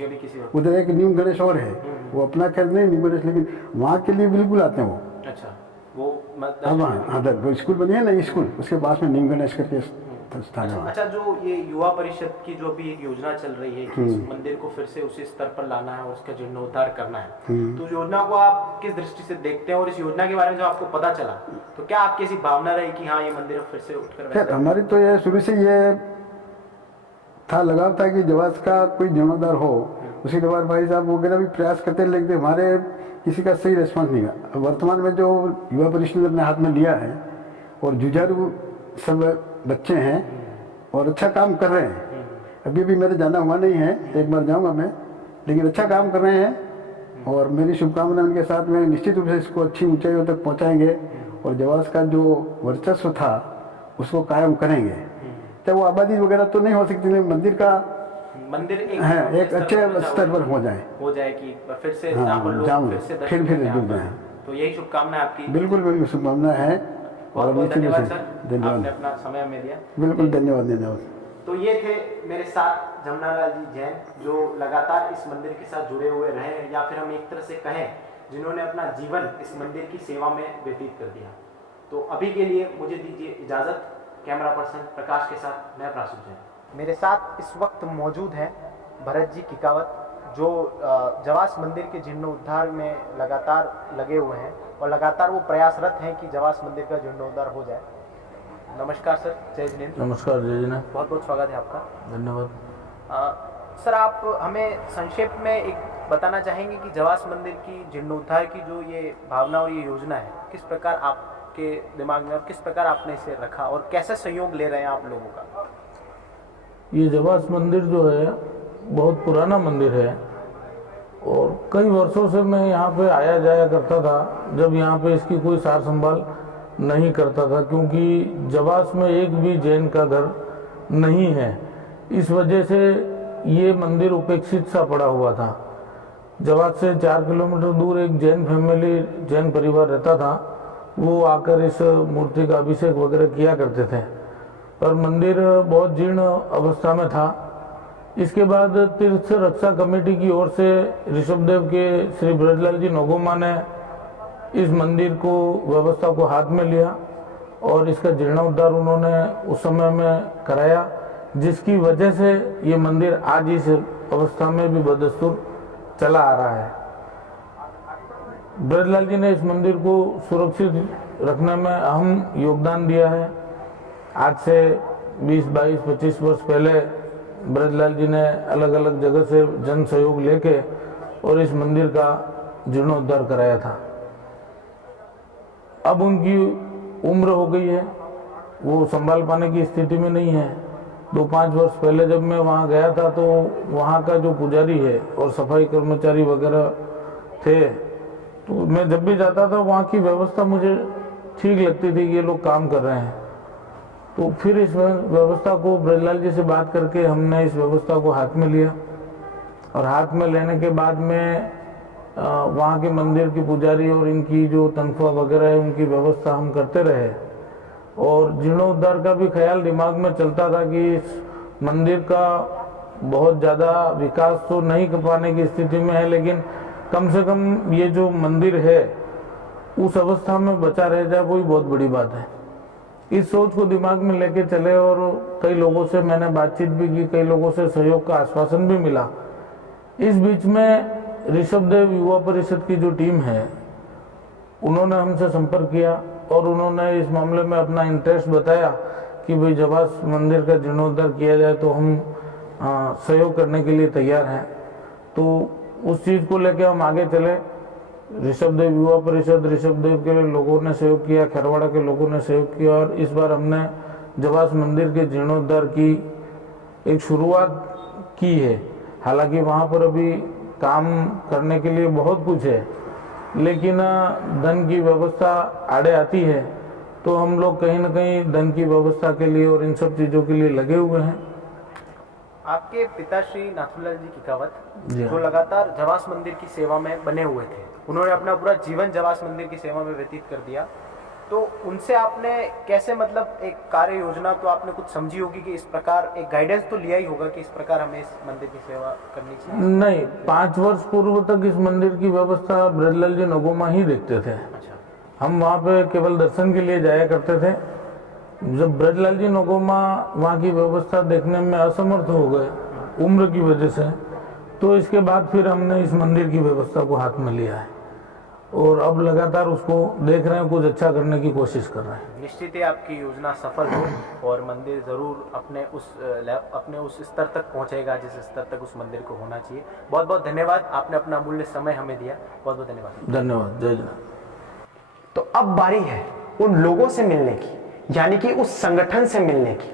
किसी उधर एक न्यू गणेश और है, वो अपना खैर नहीं न्यू गणेश, लेकिन वहाँ के लिए बिल्कुल आते हैं वो। अच्छा, वो अब हाँ वो स्कूल बनी है ना स्कूल, उसके पास में न्यू गणेश करके स्थान है। अच्छा, जो ये युवा परिषद की जो अभी एक योजना चल रही है कि इस मंदिर को फिर से उसी स्तर पर लाना है और उसका जीर्णोद्धार करना है, तो योजना को आप किस दृष्टि से देखते हैं? और इस योजना के बारे में जब आपको पता चला तो क्या आपकी ऐसी भावना रही कि हाँ ये मंदिर फिर से उठकर? खैर हमारी तो ये शुरू से ये था, लगाव था कि जवास का कोई जीर्णोद्धार हो। उसी दरबार भाई साहब वगैरह भी प्रयास करते, लेकिन हमारे किसी का सही रिस्पॉन्स नहीं था। वर्तमान में जो युवा परिषद ने अपने हाथ में लिया है और जुझारू सब बच्चे हैं और अच्छा काम कर रहे हैं। अभी भी मेरे जाना हुआ नहीं है, एक बार जाऊंगा मैं, लेकिन अच्छा काम कर रहे हैं और मेरी शुभकामनाएं उनके साथ में। निश्चित रूप से इसको अच्छी ऊंचाइयों तक पहुंचाएंगे और जवास का जो वर्चस्व था उसको कायम करेंगे। चाहे वो आबादी वगैरह तो नहीं हो सकती, लेकिन मंदिर एक अच्छे स्तर पर हो जाए कि फिर से फिर जुड़ जाए। तो यही शुभकामनाएं आपकी। बिल्कुल मेरी शुभकामना है और धन्यवाद सर, आपने अपना समय हमें दिया। बिल्कुल धन्यवाद। तो ये थे मेरे साथ जमुनालाल जी जैन, जो लगातार इस मंदिर के साथ जुड़े हुए रहे हैं, या फिर हम एक तरह से कहें जिन्होंने अपना जीवन इस मंदिर की सेवा में व्यतीत कर दिया। तो अभी के लिए मुझे दीजिए इजाज़त। कैमरा पर्सन प्रकाश के साथ मैं प्रासुद जैन। मेरे साथ इस वक्त मौजूद हैं भरत जी किकावत, जो जवास मंदिर के जीर्णोद्धार में लगातार लगे हुए हैं और लगातार वो प्रयासरत हैं कि जवास मंदिर का जीर्णोद्धार हो जाए। नमस्कार सर, जय जिनेन्द्र। नमस्कार जय जिनेन्द्र, बहुत बहुत स्वागत है आपका। धन्यवाद। सर, आप हमें संक्षेप में एक बताना चाहेंगे कि जवास मंदिर की जीर्णोद्धार की जो ये भावना और ये योजना है, किस प्रकार आपके दिमाग में और किस प्रकार आपने इसे रखा और कैसे सहयोग ले रहे हैं आप लोगों का? ये जवास मंदिर जो है बहुत पुराना मंदिर है और कई वर्षों से मैं यहाँ पे आया जाया करता था, जब यहाँ पे इसकी कोई सार संभाल नहीं करता था, क्योंकि जवास में एक भी जैन का घर नहीं है। इस वजह से ये मंदिर उपेक्षित सा पड़ा हुआ था। जवास से 4 किलोमीटर दूर एक जैन फैमिली, जैन परिवार रहता था, वो आकर इस मूर्ति का अभिषेक वगैरह किया करते थे, पर मंदिर बहुत जीर्ण अवस्था में था। इसके बाद तीर्थ रक्षा कमेटी की ओर से ऋषभदेव के श्री ब्रजलाल जी नोगोमा ने इस मंदिर को व्यवस्था को हाथ में लिया और इसका जीर्णोद्धार उन्होंने उस समय में कराया, जिसकी वजह से ये मंदिर आज इस अवस्था में भी बदस्तूर चला आ रहा है। ब्रजलाल जी ने इस मंदिर को सुरक्षित रखने में अहम योगदान दिया है। आज से 20, 22, 25 वर्ष पहले ब्रजलाल जी ने अलग अलग जगह से जन सहयोग लेके और इस मंदिर का जीर्णोद्धार कराया था। अब उनकी उम्र हो गई है, वो संभाल पाने की स्थिति में नहीं है। 2-5 वर्ष पहले जब मैं वहाँ गया था तो वहाँ का जो पुजारी है और सफाई कर्मचारी वगैरह थे, तो मैं जब भी जाता था वहाँ की व्यवस्था मुझे ठीक लगती थी कि ये लोग काम कर रहे हैं। तो फिर इस व्यवस्था को ब्रजलाल जी से बात करके हमने इस व्यवस्था को हाथ में लिया और हाथ में लेने के बाद में वहाँ के मंदिर की पुजारी और इनकी जो तनख्वाह वगैरह है उनकी व्यवस्था हम करते रहे और जीर्णोद्धार का भी ख्याल दिमाग में चलता था कि इस मंदिर का बहुत ज़्यादा विकास तो नहीं कर पाने की स्थिति में है, लेकिन कम से कम ये जो मंदिर है उस अवस्था में बचा रह जाए, वही बहुत बड़ी बात है। इस सोच को दिमाग में लेके चले और कई लोगों से मैंने बातचीत भी की, कई लोगों से सहयोग का आश्वासन भी मिला। इस बीच में ऋषभदेव युवा परिषद की जो टीम है उन्होंने हमसे संपर्क किया और उन्होंने इस मामले में अपना इंटरेस्ट बताया कि भाई जवास मंदिर का जीर्णोद्धार किया जाए तो हम सहयोग करने के लिए तैयार हैं। तो उस चीज़ को लेकर हम आगे चले। ऋषभदेव युवा परिषद, ऋषभदेव के लोगों ने सहयोग किया, खरवाड़ा के लोगों ने सहयोग किया और इस बार हमने जवास मंदिर के जीर्णोद्धार की एक शुरुआत की है। हालांकि वहाँ पर अभी काम करने के लिए बहुत कुछ है, लेकिन धन की व्यवस्था आड़े आती है तो हम लोग कहीं ना कहीं धन की व्यवस्था के लिए और इन सब चीज़ों के लिए लगे हुए हैं। आपके पिताश्री नाथूलाल जी किकावत जी हाँ। जो लगातार जवास मंदिर की सेवा में बने हुए थे, उन्होंने अपना पूरा जीवन जवास मंदिर की सेवा में व्यतीत कर दिया, तो उनसे आपने कैसे मतलब एक कार्य योजना तो आपने कुछ समझी होगी कि इस प्रकार एक गाइडेंस तो लिया ही होगा कि इस प्रकार हमें इस मंदिर की सेवा करनी चाहिए? नहीं, 5 वर्ष पूर्व तक इस मंदिर की व्यवस्था ब्रजलाल जी नगोमा ही देखते थे। अच्छा। हम वहाँ पे केवल दर्शन के लिए जाया करते थे। जब ब्रजलाल जी नगोमा वहाँ की व्यवस्था देखने में असमर्थ हो गए उम्र की वजह से, तो इसके बाद फिर हमने इस मंदिर की व्यवस्था को हाथ में लिया है और अब लगातार उसको देख रहे हैं, कुछ अच्छा करने की कोशिश कर रहे हैं। निश्चित ही आपकी योजना सफल हो और मंदिर जरूर अपने उस स्तर तक पहुंचेगा जिस स्तर तक उस मंदिर को होना चाहिए। बहुत बहुत धन्यवाद, आपने अपना अमूल्य समय हमें दिया, बहुत बहुत धन्यवाद। धन्यवाद। जय जय। तो अब बारी है उन लोगों से मिलने की, यानी कि उस संगठन से मिलने की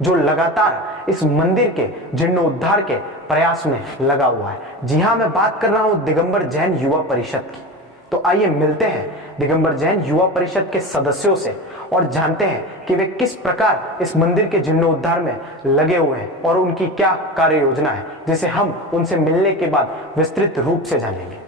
जो लगातार इस मंदिर के जीर्णोद्धार के प्रयास में लगा हुआ है। जी हां, मैं बात कर रहा हूं दिगंबर जैन युवा परिषद की। तो आइए मिलते हैं दिगंबर जैन युवा परिषद के सदस्यों से और जानते हैं कि वे किस प्रकार इस मंदिर के जीर्णोद्धार में लगे हुए हैं और उनकी क्या कार्य योजना है, जिसे हम उनसे मिलने के बाद विस्तृत रूप से जानेंगे।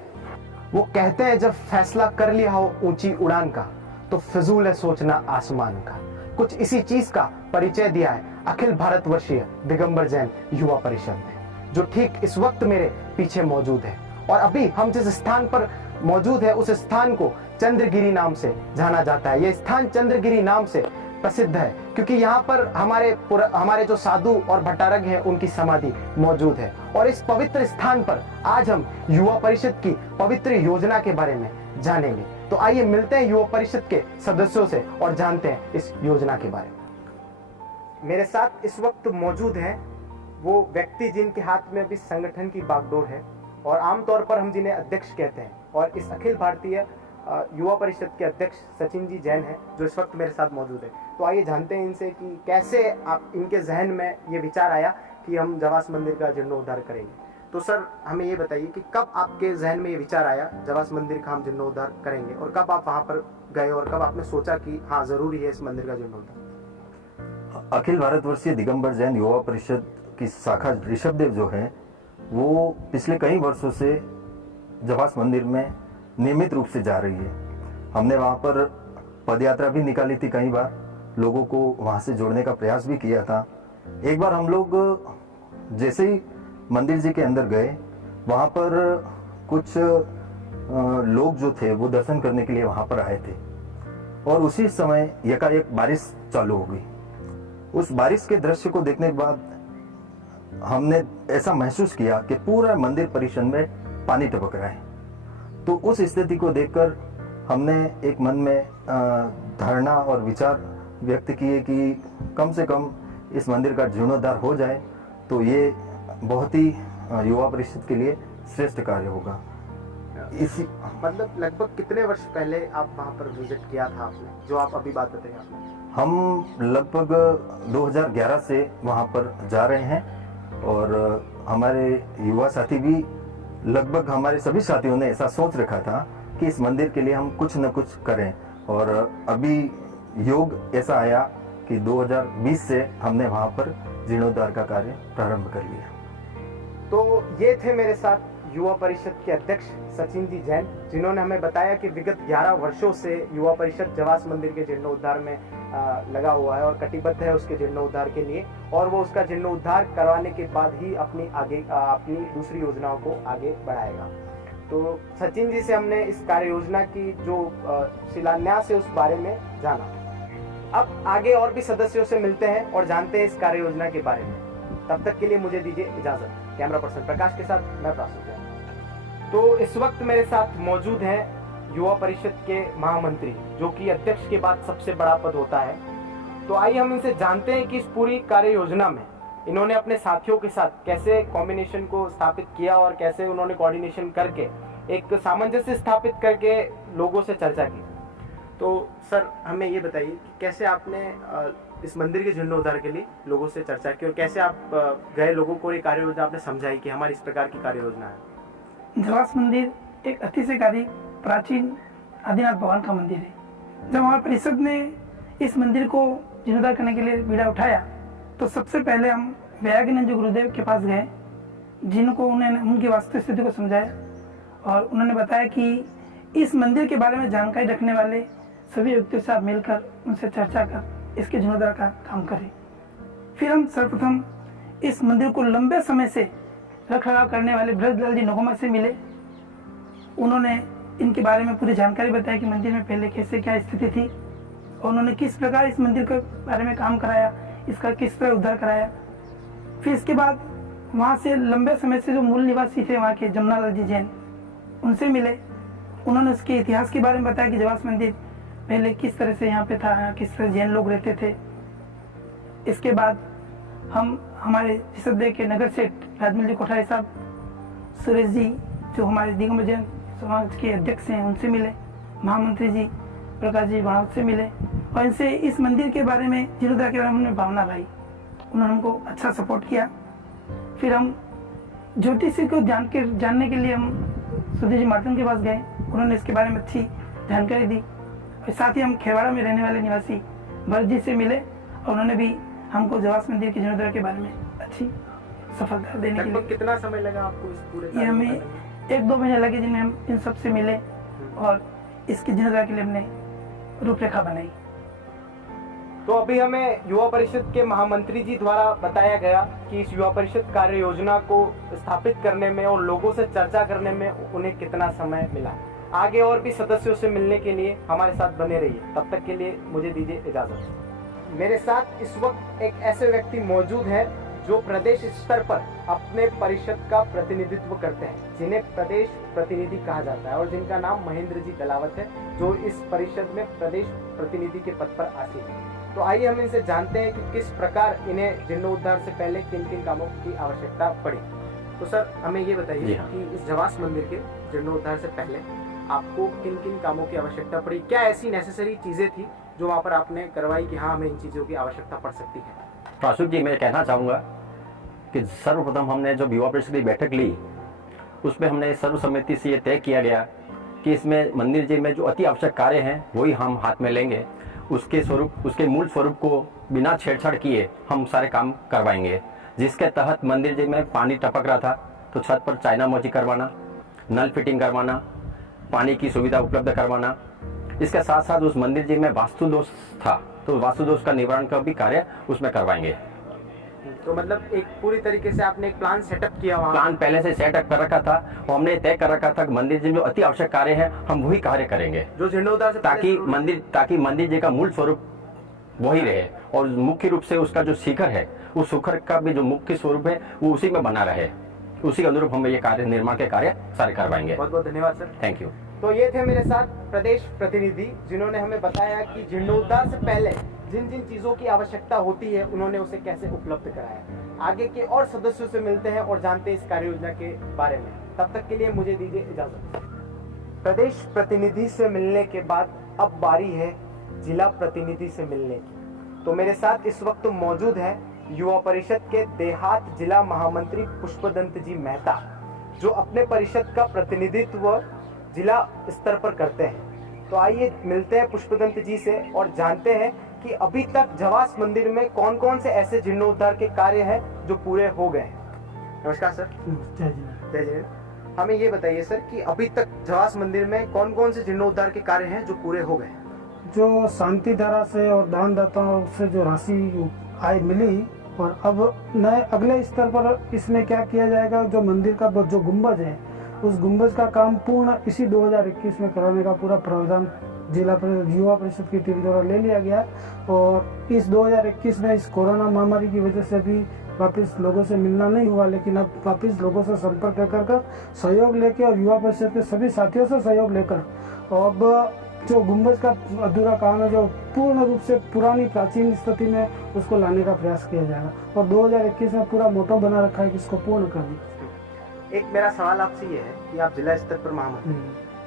वो कहते हैं, जब फैसला कर लिया हो ऊंची उड़ान का तो फिजूल है सोचना आसमान का। कुछ इसी चीज का परिचय दिया है अखिल भारतवर्षीय दिगंबर जैन युवा परिषद ने, जो ठीक इस वक्त मेरे पीछे मौजूद है। और अभी हम जिस स्थान पर मौजूद है उस स्थान को चंद्रगिरी नाम से जाना जाता है। यह स्थान चंद्रगिरी नाम से प्रसिद्ध है क्योंकि यहाँ पर हमारे जो साधु और भट्टारक हैं उनकी समाधि मौजूद है। और इस पवित्र स्थान पर आज हम युवा परिषद की पवित्र योजना के बारे में जानेंगे। तो आइए मिलते हैं युवा परिषद के सदस्यों से और जानते हैं इस योजना के बारे में। मेरे साथ इस वक्त मौजूद हैं वो व्यक्ति जिनके हाथ में अभी संगठन की बागडोर है और आमतौर पर हम जिन्हें अध्यक्ष कहते हैं, और इस अखिल भारतीय युवा परिषद के अध्यक्ष सचिन जी जैन हैं जो इस वक्त मेरे साथ मौजूद है। तो आइए जानते हैं इनसे कि कैसे आप इनके जहन में ये विचार आया कि हम जवास मंदिर का जीर्णोद्धार करेंगे। तो सर हमें ये बताइए कि कब आपके जहन में ये विचार आया जवास मंदिर का हम जीर्णोद्धार करेंगे, और कब आप वहाँ पर गए और कब आपने सोचा कि हाँ जरूरी है इस मंदिर का जीर्णोद्धार? अखिल भारतवर्षीय दिगंबर जैन युवा परिषद की शाखा ऋषभदेव जो है वो पिछले कई वर्षों से जवास मंदिर में नियमित रूप से जा रही है। हमने वहाँ पर पदयात्रा भी निकाली थी, कई बार लोगों को वहाँ से जोड़ने का प्रयास भी किया था। एक बार हम लोग जैसे ही मंदिर जी के अंदर गए, वहाँ पर कुछ लोग जो थे वो दर्शन करने के लिए वहाँ पर आए थे और उसी समय एकाएक बारिश चालू हो गई। उस बारिश के दृश्य को देखने के बाद हमने ऐसा महसूस किया कि पूरा मंदिर परिसर में पानी टपक रहा है। तो उस स्थिति को देखकर हमने एक मन में धारणा और विचार व्यक्त किए कि कम से कम इस मंदिर का जीर्णोद्धार हो जाए तो ये बहुत ही युवा परिषद के लिए श्रेष्ठ कार्य होगा। इसी मतलब लगभग कितने वर्ष पहले आप वहाँ पर विजिट किया था आपने, जो आप अभी बात बताइए आपने? हम लगभग 2011 से वहाँ पर जा रहे हैं और हमारे युवा साथी भी लगभग हमारे सभी साथियों ने ऐसा सोच रखा था कि इस मंदिर के लिए हम कुछ न कुछ करें, और अभी योग ऐसा आया कि 2020 से हमने वहाँ पर जीर्णोद्धार का कार्य प्रारंभ कर लिया। तो ये थे मेरे साथ युवा परिषद के अध्यक्ष सचिन जी जैन, जिन्होंने हमें बताया कि विगत 11 वर्षों से युवा परिषद जवास मंदिर के जीर्णोद्धार में लगा हुआ है और कटिबद्ध है उसके जीर्णोद्धार के लिए, और वो उसका जीर्णोद्धार करवाने के बाद ही अपनी दूसरी योजनाओं को आगे बढ़ाएगा। तो सचिन जी से हमने इस कार्य योजना की जो शिलान्यास है उस बारे में जाना। अब आगे और भी सदस्यों से मिलते हैं और जानते हैं इस कार्य योजना के बारे में। तब तक के लिए मुझे दीजिए इजाजत। कैमरा पर्सन प्रकाश के साथ मैं प्रासूत हूं। तो इस वक्त मेरे साथ मौजूद हैं युवा परिषद के महामंत्री, जो कि अध्यक्ष के बाद सबसे बड़ा पद होता है। तो आइए हम इनसे जानते हैं कि इस पूरी कार्य योजना में इन्होंने अपने साथियों के साथ कैसे कॉम्बिनेशन को स्थापित किया और कैसे उन्होंने कोऑर्डिनेशन करके एक सामंजस्य स्थापित करके लोगों से चर्चा की। तो सर हमें ये बताइए कि कैसे आपने इस मंदिर के जीर्णोद्धार के लिए लोगों से चर्चा की और कैसे आप गए लोगों को ये कार्य योजना आपने समझाई कि हमारी इस प्रकार की कार्य योजना है? जवास मंदिर एक अतिशयकारी प्राचीन आदिनाथ भगवान का मंदिर है। जब हमारे परिषद ने इस मंदिर को जीर्णोद्धार करने के लिए बीड़ा उठाया तो सबसे पहले हम वैराग्यानंद गुरुदेव के पास गए, जिनको उन्होंने उनकी वास्तविक स्थिति को समझाया और उन्होंने बताया कि इस मंदिर के बारे में जानकारी रखने वाले सभी व्यक्तियों से आप मिलकर उनसे चर्चा कर इसके जीर्णोद्धार का काम करें। फिर हम सर्वप्रथम इस मंदिर को लंबे समय से रखरखाव करने वाले ब्रजलाल जी नगोमा से मिले। उन्होंने इनके बारे में पूरी जानकारी बताई कि मंदिर में पहले कैसे क्या स्थिति थी और उन्होंने किस प्रकार इस मंदिर के बारे में काम कराया, इसका किस तरह उद्धार कराया। फिर इसके बाद वहाँ से लंबे समय से जो मूल निवासी थे वहाँ के जमुनालाल जी जैन, उनसे मिले। उन्होंने उसके इतिहास के बारे में बताया कि जवास मंदिर पहले किस तरह से यहाँ पे था, यहाँ किस तरह जैन लोग रहते थे। इसके बाद हम हमारे ऋषभदेव के नगर सेठ राजमल जी कोठारी साहब, सुरेश जी जो हमारे दिगंबर जैन समाज के अध्यक्ष हैं उनसे मिले, महामंत्री जी प्रकाश जी बनावट से मिले और इनसे इस मंदिर के बारे में जीर्णोद्धार के बारे में भावना भाई, उन्होंने हमको अच्छा सपोर्ट किया। फिर हम ज्योतिषी को जानने के लिए हम सुधीर जी मार्टन के पास गए, उन्होंने इसके बारे में अच्छी जानकारी दी और साथ ही हम खेरवाड़ा में रहने वाले निवासी भरत जी से मिले और उन्होंने भी हमको जवास मंदिर के जीर्णोद्धार के बारे में अच्छी सफलता देने के लिए। कितना समय लगा आपको इस पूरे? ये हमें 1-2 महीने लगे जिनमें हम इन सब से मिले और इसके जीर्णोद्धार के लिए हमने रूपरेखा बनाई। तो अभी हमें युवा परिषद के महामंत्री जी द्वारा बताया गया कि इस युवा परिषद कार्य योजना को स्थापित करने में और लोगों से चर्चा करने में उन्हें कितना समय मिला। आगे और भी सदस्यों से मिलने के लिए हमारे साथ बने रहिए। तब तक के लिए मुझे दीजिए इजाजत। मेरे साथ इस वक्त एक ऐसे व्यक्ति मौजूद हैं जो प्रदेश स्तर पर अपने परिषद का प्रतिनिधित्व करते हैं, जिन्हें प्रदेश प्रतिनिधि कहा जाता है और जिनका नाम महेंद्र जी दलावत है, जो इस परिषद में प्रदेश प्रतिनिधि के पद पर आसीन है। तो आइए हम इनसे जानते हैं कि किस प्रकार इन्हें जीर्णोद्धार से पहले किन किन कामों की आवश्यकता पड़ी। तो सर हमें ये बताइए कि इस जवास मंदिर के जीर्णोद्धार से पहले आपको किन किन कामों की आवश्यकता पड़ी, क्या ऐसी नेसेसरी चीजें थी जो वहाँ पर आपने करवाई कि हाँ हमें इन चीजों की आवश्यकता पड़ सकती है? अशोक जी, मैं कहना चाहूँगा कि सर्वप्रथम हमने जो युवा परिषद की बैठक ली उसमें हमने सर्वसम्मति से ये तय किया गया कि इसमें मंदिर जी में जो अति आवश्यक कार्य हैं वही हम हाथ में लेंगे, उसके मूल स्वरूप को बिना छेड़छाड़ किए हम सारे काम करवाएंगे। जिसके तहत मंदिर जी में पानी टपक रहा था तो छत पर चाइना मोची करवाना, नल फिटिंग करवाना, पानी की सुविधा उपलब्ध करवाना। इसके साथ साथ उस मंदिर जी में वास्तु दोष था तो वास्तु दोष का निवारण का भी कार्य उसमें करवाएंगे। तो मतलब एक पूरी तरीके से आपने एक प्लान सेटअप किया, वहाँ प्लान पहले से सेटअप कर रखा था और हमने तय कर रखा था कि मंदिर जी में जो अति आवश्यक कार्य है हम वही कार्य करेंगे जो जीर्णोद्धार से ताकि मंदिर जी का मूल स्वरूप वही रहे और मुख्य रूप से उसका जो शिखर है उस शिखर का भी जो मुख्य स्वरूप है वो उसी में बना रहे, उसी के अनुरूप हम ये कार्य निर्माण के कार्य सारे करवाएंगे। बहुत बहुत धन्यवाद सर। Thank you. तो ये थे मेरे साथ प्रदेश प्रतिनिधि जिन्होंने हमें बताया कि जीर्णोद्धार से पहले जिन जिन चीजों की आवश्यकता होती है उन्होंने उसे कैसे उपलब्ध कराया। आगे के और सदस्यों से मिलते हैं और जानते हैं इस कार्य योजना के बारे में। तब तक के लिए मुझे दीजिए इजाजत। प्रदेश प्रतिनिधि से मिलने के बाद अब बारी है जिला प्रतिनिधि से मिलने की। तो मेरे साथ इस वक्त मौजूद है युवा परिषद के देहात जिला महामंत्री पुष्पदंत जी मेहता, जो अपने परिषद का प्रतिनिधित्व जिला स्तर पर करते हैं। तो आइए मिलते हैं पुष्पदंत जी से और जानते हैं कि अभी तक जवास मंदिर में कौन कौन से ऐसे जीर्णोद्धार के कार्य हैं जो पूरे हो गए हैं। नमस्कार सर। जय जय। हमें ये बताइए सर कि अभी तक जवास मंदिर में कौन कौन से जीर्णोद्धार के कार्य हैं जो पूरे हो गए? जो शांति धारा से और दान दाताओं से जो राशि आय मिली और अब नए अगले स्तर पर इसमें क्या किया जाएगा, जो मंदिर का जो गुंबज है उस गुंबज का काम पूर्ण इसी 2021 में कराने का पूरा प्रावधान जिला युवा परिषद की टीम द्वारा ले लिया गया। और इस 2021 में इस कोरोना महामारी की वजह से भी वापस लोगों से मिलना नहीं हुआ, लेकिन अब वापस लोगों से संपर्क कर सहयोग लेके और युवा परिषद के सभी साथियों से सहयोग लेकर अब जो गुंबज का अधूरा काम है जो पूर्ण रूप से पुरानी प्राचीन स्थिति में उसको लाने का प्रयास किया जाएगा और 2021 में पूरा मोटो बना रखा है कि इसको पूर्ण करना। एक मेरा सवाल आपसे ये है कि आप जिला स्तर पर महामंत्री,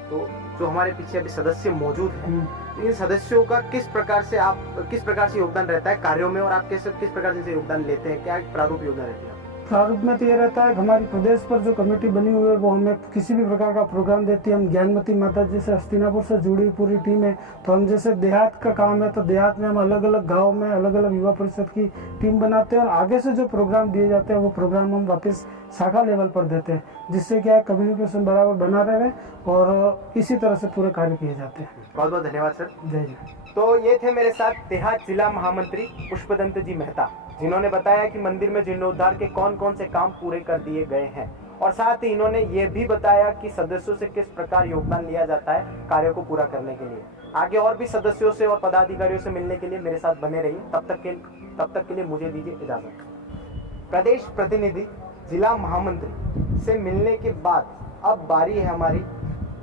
तो जो हमारे पीछे अभी सदस्य मौजूद हैं, इन सदस्यों का किस प्रकार से योगदान रहता है कार्यों में और आप किस प्रकार से योगदान लेते हैं, क्या प्रारूप योगदान रहती है? प्रारूप में तो ये रहता है कि हमारी प्रदेश पर जो कमेटी बनी हुई है वो हमें किसी भी प्रकार का प्रोग्राम देती है। हम ज्ञानमती माता जी से हस्तिनापुर से जुड़ी पूरी टीम है, तो हम जैसे देहात का काम है तो देहात में हम अलग अलग गाँव में अलग अलग युवा परिषद की टीम बनाते हैं और आगे से जो प्रोग्राम दिए जाते हैं वो प्रोग्राम हम वापस शाखा लेवल पर देते हैं, जिससे क्या है कम्युनिकेशन बराबर बना रहे और इसी तरह से पूरे कार्य किए जाते हैं। बहुत बहुत धन्यवाद सर। जय जी। तो ये थे मेरे साथ देहात जिला महामंत्री पुष्पदंत जी मेहता, जिन्होंने बताया कि मंदिर में जीर्णोद्धार के कौन कौन से काम पूरे कर दिए गए हैं और साथ ही इन्होंने ये भी बताया कि सदस्यों से किस प्रकार योगदान लिया जाता है कार्यों को पूरा करने के लिए। आगे और भी सदस्यों से और पदाधिकारियों से मिलने के लिए मेरे साथ बने रहिए। तब तक के लिए मुझे दीजिए इजाजत। प्रदेश प्रतिनिधि जिला महामंत्री से मिलने के बाद अब बारी है हमारी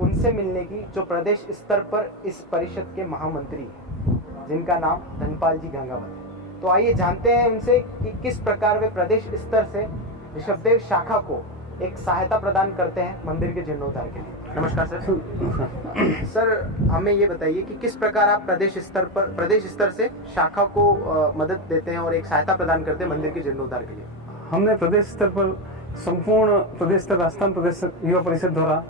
उनसे मिलने की, जो प्रदेश स्तर पर इस परिषद के महामंत्री हैं, जिनका नाम धनपाल जी गंगावत है। तो आइए जानते हैं उनसे कि किस प्रकार वे प्रदेश स्तर से ऋषभदेव शाखा को एक सहायता प्रदान करते हैं मंदिर के जीर्णोद्धार के लिए। नमस्कार सर। सर हमें ये बताइए कि किस प्रकार आप प्रदेश स्तर से शाखा को मदद देते हैं और एक सहायता प्रदान करते हैं मंदिर के जीर्णोद्धार के लिए। हमने प्रदेश स्तर पर संपूर्ण प्रदेश स्तर राजस्थान प्रदेश युवा परिषद द्वारा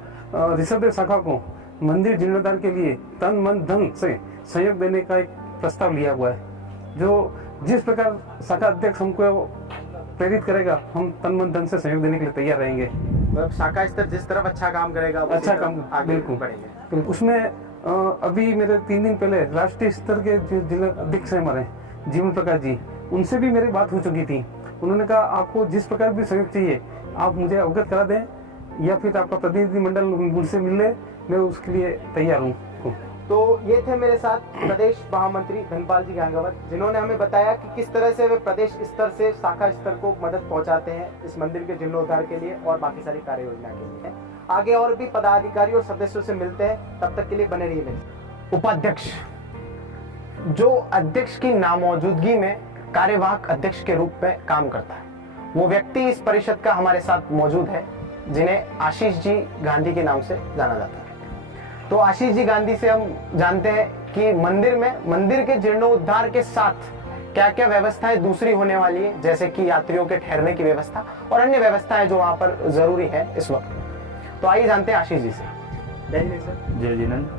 ऋषभदेव शाखा को मंदिर जीर्णोद्धार के लिए तन मन धन से सहयोग देने का एक प्रस्ताव लिया हुआ है। जो जिस प्रकार शाखा अध्यक्ष हमको प्रेरित करेगा हम तन मन धन से सहयोग देने के लिए तैयार रहेंगे। मतलब शाखा स्तर जिस तरफ अच्छा काम करेगा अच्छा काम बिल्कुल बढ़ेंगे। उसमें अभी मेरे 3 दिन पहले राष्ट्रीय स्तर के जो जिला अध्यक्ष है हमारे जीवन प्रकाश जी, उनसे भी मेरी बात हो चुकी थी। उन्होंने कहा आपको जिस प्रकार भी सहयोग चाहिए आप मुझे अवगत करा दें या फिर आपका प्रतिनिधिमंडल मुझसे मिल ले, मैं उसके लिए तैयार हूँ। तो ये थे मेरे साथ प्रदेश महामंत्री धनपाल जी गंगावत, जिन्होंने हमें बताया कि किस तरह से वे प्रदेश स्तर से शाखा स्तर को मदद पहुंचाते हैं इस मंदिर के जीर्णोद्धार के लिए और बाकी सारी कार्य योजना के लिए। आगे और भी पदाधिकारी और सदस्यों से मिलते हैं, तब तक के लिए बने रहिए मेरे। उपाध्यक्ष जो अध्यक्ष की नामौजूदगी में कार्यवाहक अध्यक्ष के रूप में काम करता है, वो व्यक्ति इस परिषद का हमारे साथ मौजूद है, जिन्हें आशीष जी गांधी के नाम से जाना जाता है। तो आशीष जी गांधी से हम जानते हैं कि मंदिर के जीर्णोद्धार के साथ क्या क्या व्यवस्थाएं दूसरी होने वाली है, जैसे कि यात्रियों के ठहरने की व्यवस्था और अन्य व्यवस्थाएं जो वहां पर जरूरी है इस वक्त। तो आइए जानते हैं आशीष जी से। जय जिनेंद्र सर। जय जिनेंद्र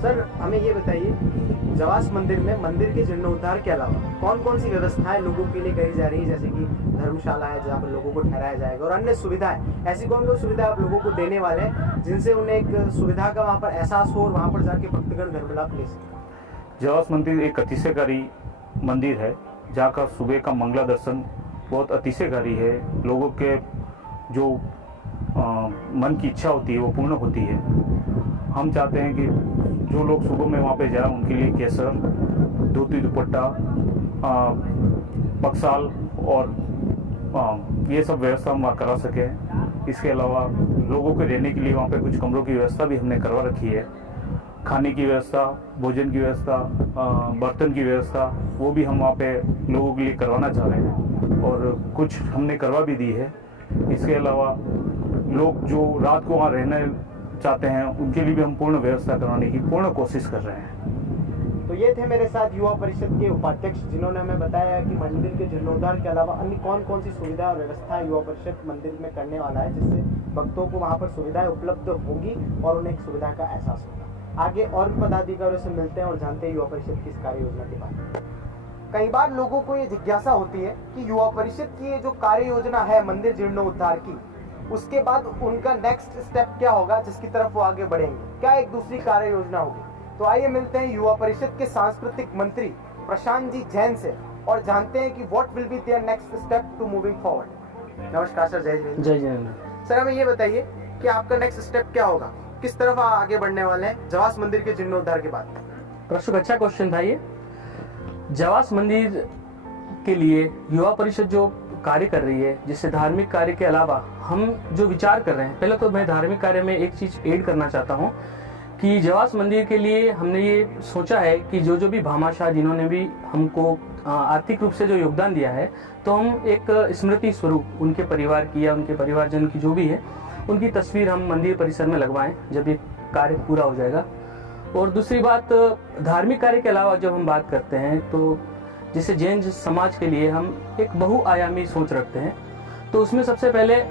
सर हमें ये बताइए कि जवास मंदिर में मंदिर के जीर्णोद्धार के अलावा कौन कौन सी व्यवस्थाएं लोगों के लिए करी जा रही है, जैसे कि धर्मशाला है जहाँ पर लोगों को ठहराया जाएगा और अन्य सुविधाएं, ऐसी कौन कौन सुविधाएं आप लोगों को देने वाले हैं जिनसे उन्हें एक सुविधा का वहाँ पर एहसास हो और वहाँ पर जाके भक्तगण धर्मलाभ ले सके। जवास मंदिर एक अतिशयकारी मंदिर है जहाँ का सुबह का मंगला दर्शन बहुत अतिशयकारी है। लोगों के जो मन की इच्छा होती है वो पूर्ण होती है। हम चाहते हैं कि जो लोग सुबह में वहाँ पे जाए उनके लिए केसर, धोती दुपट्टा, पक्साल और ये सब व्यवस्था हम करा सकें। इसके अलावा लोगों के रहने के लिए वहाँ पे कुछ कमरों की व्यवस्था भी हमने करवा रखी है। खाने की व्यवस्था, भोजन की व्यवस्था, बर्तन की व्यवस्था, वो भी हम वहाँ पे लोगों के लिए करवाना चाह रहे हैं और कुछ हमने करवा भी दी है। इसके अलावा लोग जो रात को वहाँ रहना चाहते हैं उनके लिए भी हम पूर्ण व्यवस्था करवाने की पूर्ण कोशिश कर रहे हैं। तो ये थे मेरे साथ युवा परिषद के उपाध्यक्ष, जिन्होंने हमें बताया कि मंदिर के जीर्णोद्धार के अलावा अन्य कौन कौन सी सुविधा और व्यवस्था युवा परिषद मंदिर में करने वाला है, जिससे भक्तों को वहाँ पर सुविधाएं उपलब्ध होगी और उन्हें एक सुविधा का एहसास होगा। आगे और भी पदाधिकारियों से मिलते हैं और जानते हैं युवा परिषद की इस कार्य योजना के बारे में। कई बार लोगों को ये जिज्ञासा होती है कि युवा परिषद की ये जो कार्य योजना है मंदिर जीर्णोद्धार की, उसके बाद उनका नेक्स्ट स्टेप क्या होगा जिसकी तरफ वो आगे बढ़ेंगे, क्या एक दूसरी कार्य योजना होगी। तो आइए मिलते हैं युवा परिषद के सांस्कृतिक मंत्री प्रशांत जी जैन से और जानते हैं कि what will be there next step to moving forward. नमस्कार सर। जय जिनेंद्र। जय जिनेंद्र। सर हमें ये बताइए कि आपका नेक्स्ट स्टेप क्या होगा, किस तरफ आप आगे बढ़ने वाले हैं जवास मंदिर के जीर्णोद्धार के बाद। प्रश्न अच्छा क्वेश्चन था ये। जवास मंदिर के लिए युवा परिषद जो कार्य कर रही है, जिससे धार्मिक कार्य के अलावा हम जो विचार कर रहे हैं, पहले तो मैं धार्मिक कार्य में एक चीज ऐड करना चाहता हूँ कि जवास मंदिर के लिए हमने ये सोचा है कि जो भी भामाशाह जिन्होंने भी हमको आर्थिक रूप से जो योगदान दिया है, तो हम एक स्मृति स्वरूप उनके परिवार की या उनके परिवारजन की जो भी है उनकी तस्वीर हम मंदिर परिसर में लगवाएं जब ये कार्य पूरा हो जाएगा। और दूसरी बात, धार्मिक कार्य के अलावा जब हम बात करते हैं तो जैसे जैन समाज के लिए हम एक बहुआयामी सोच रखते हैं। तो उसमें सबसे पहले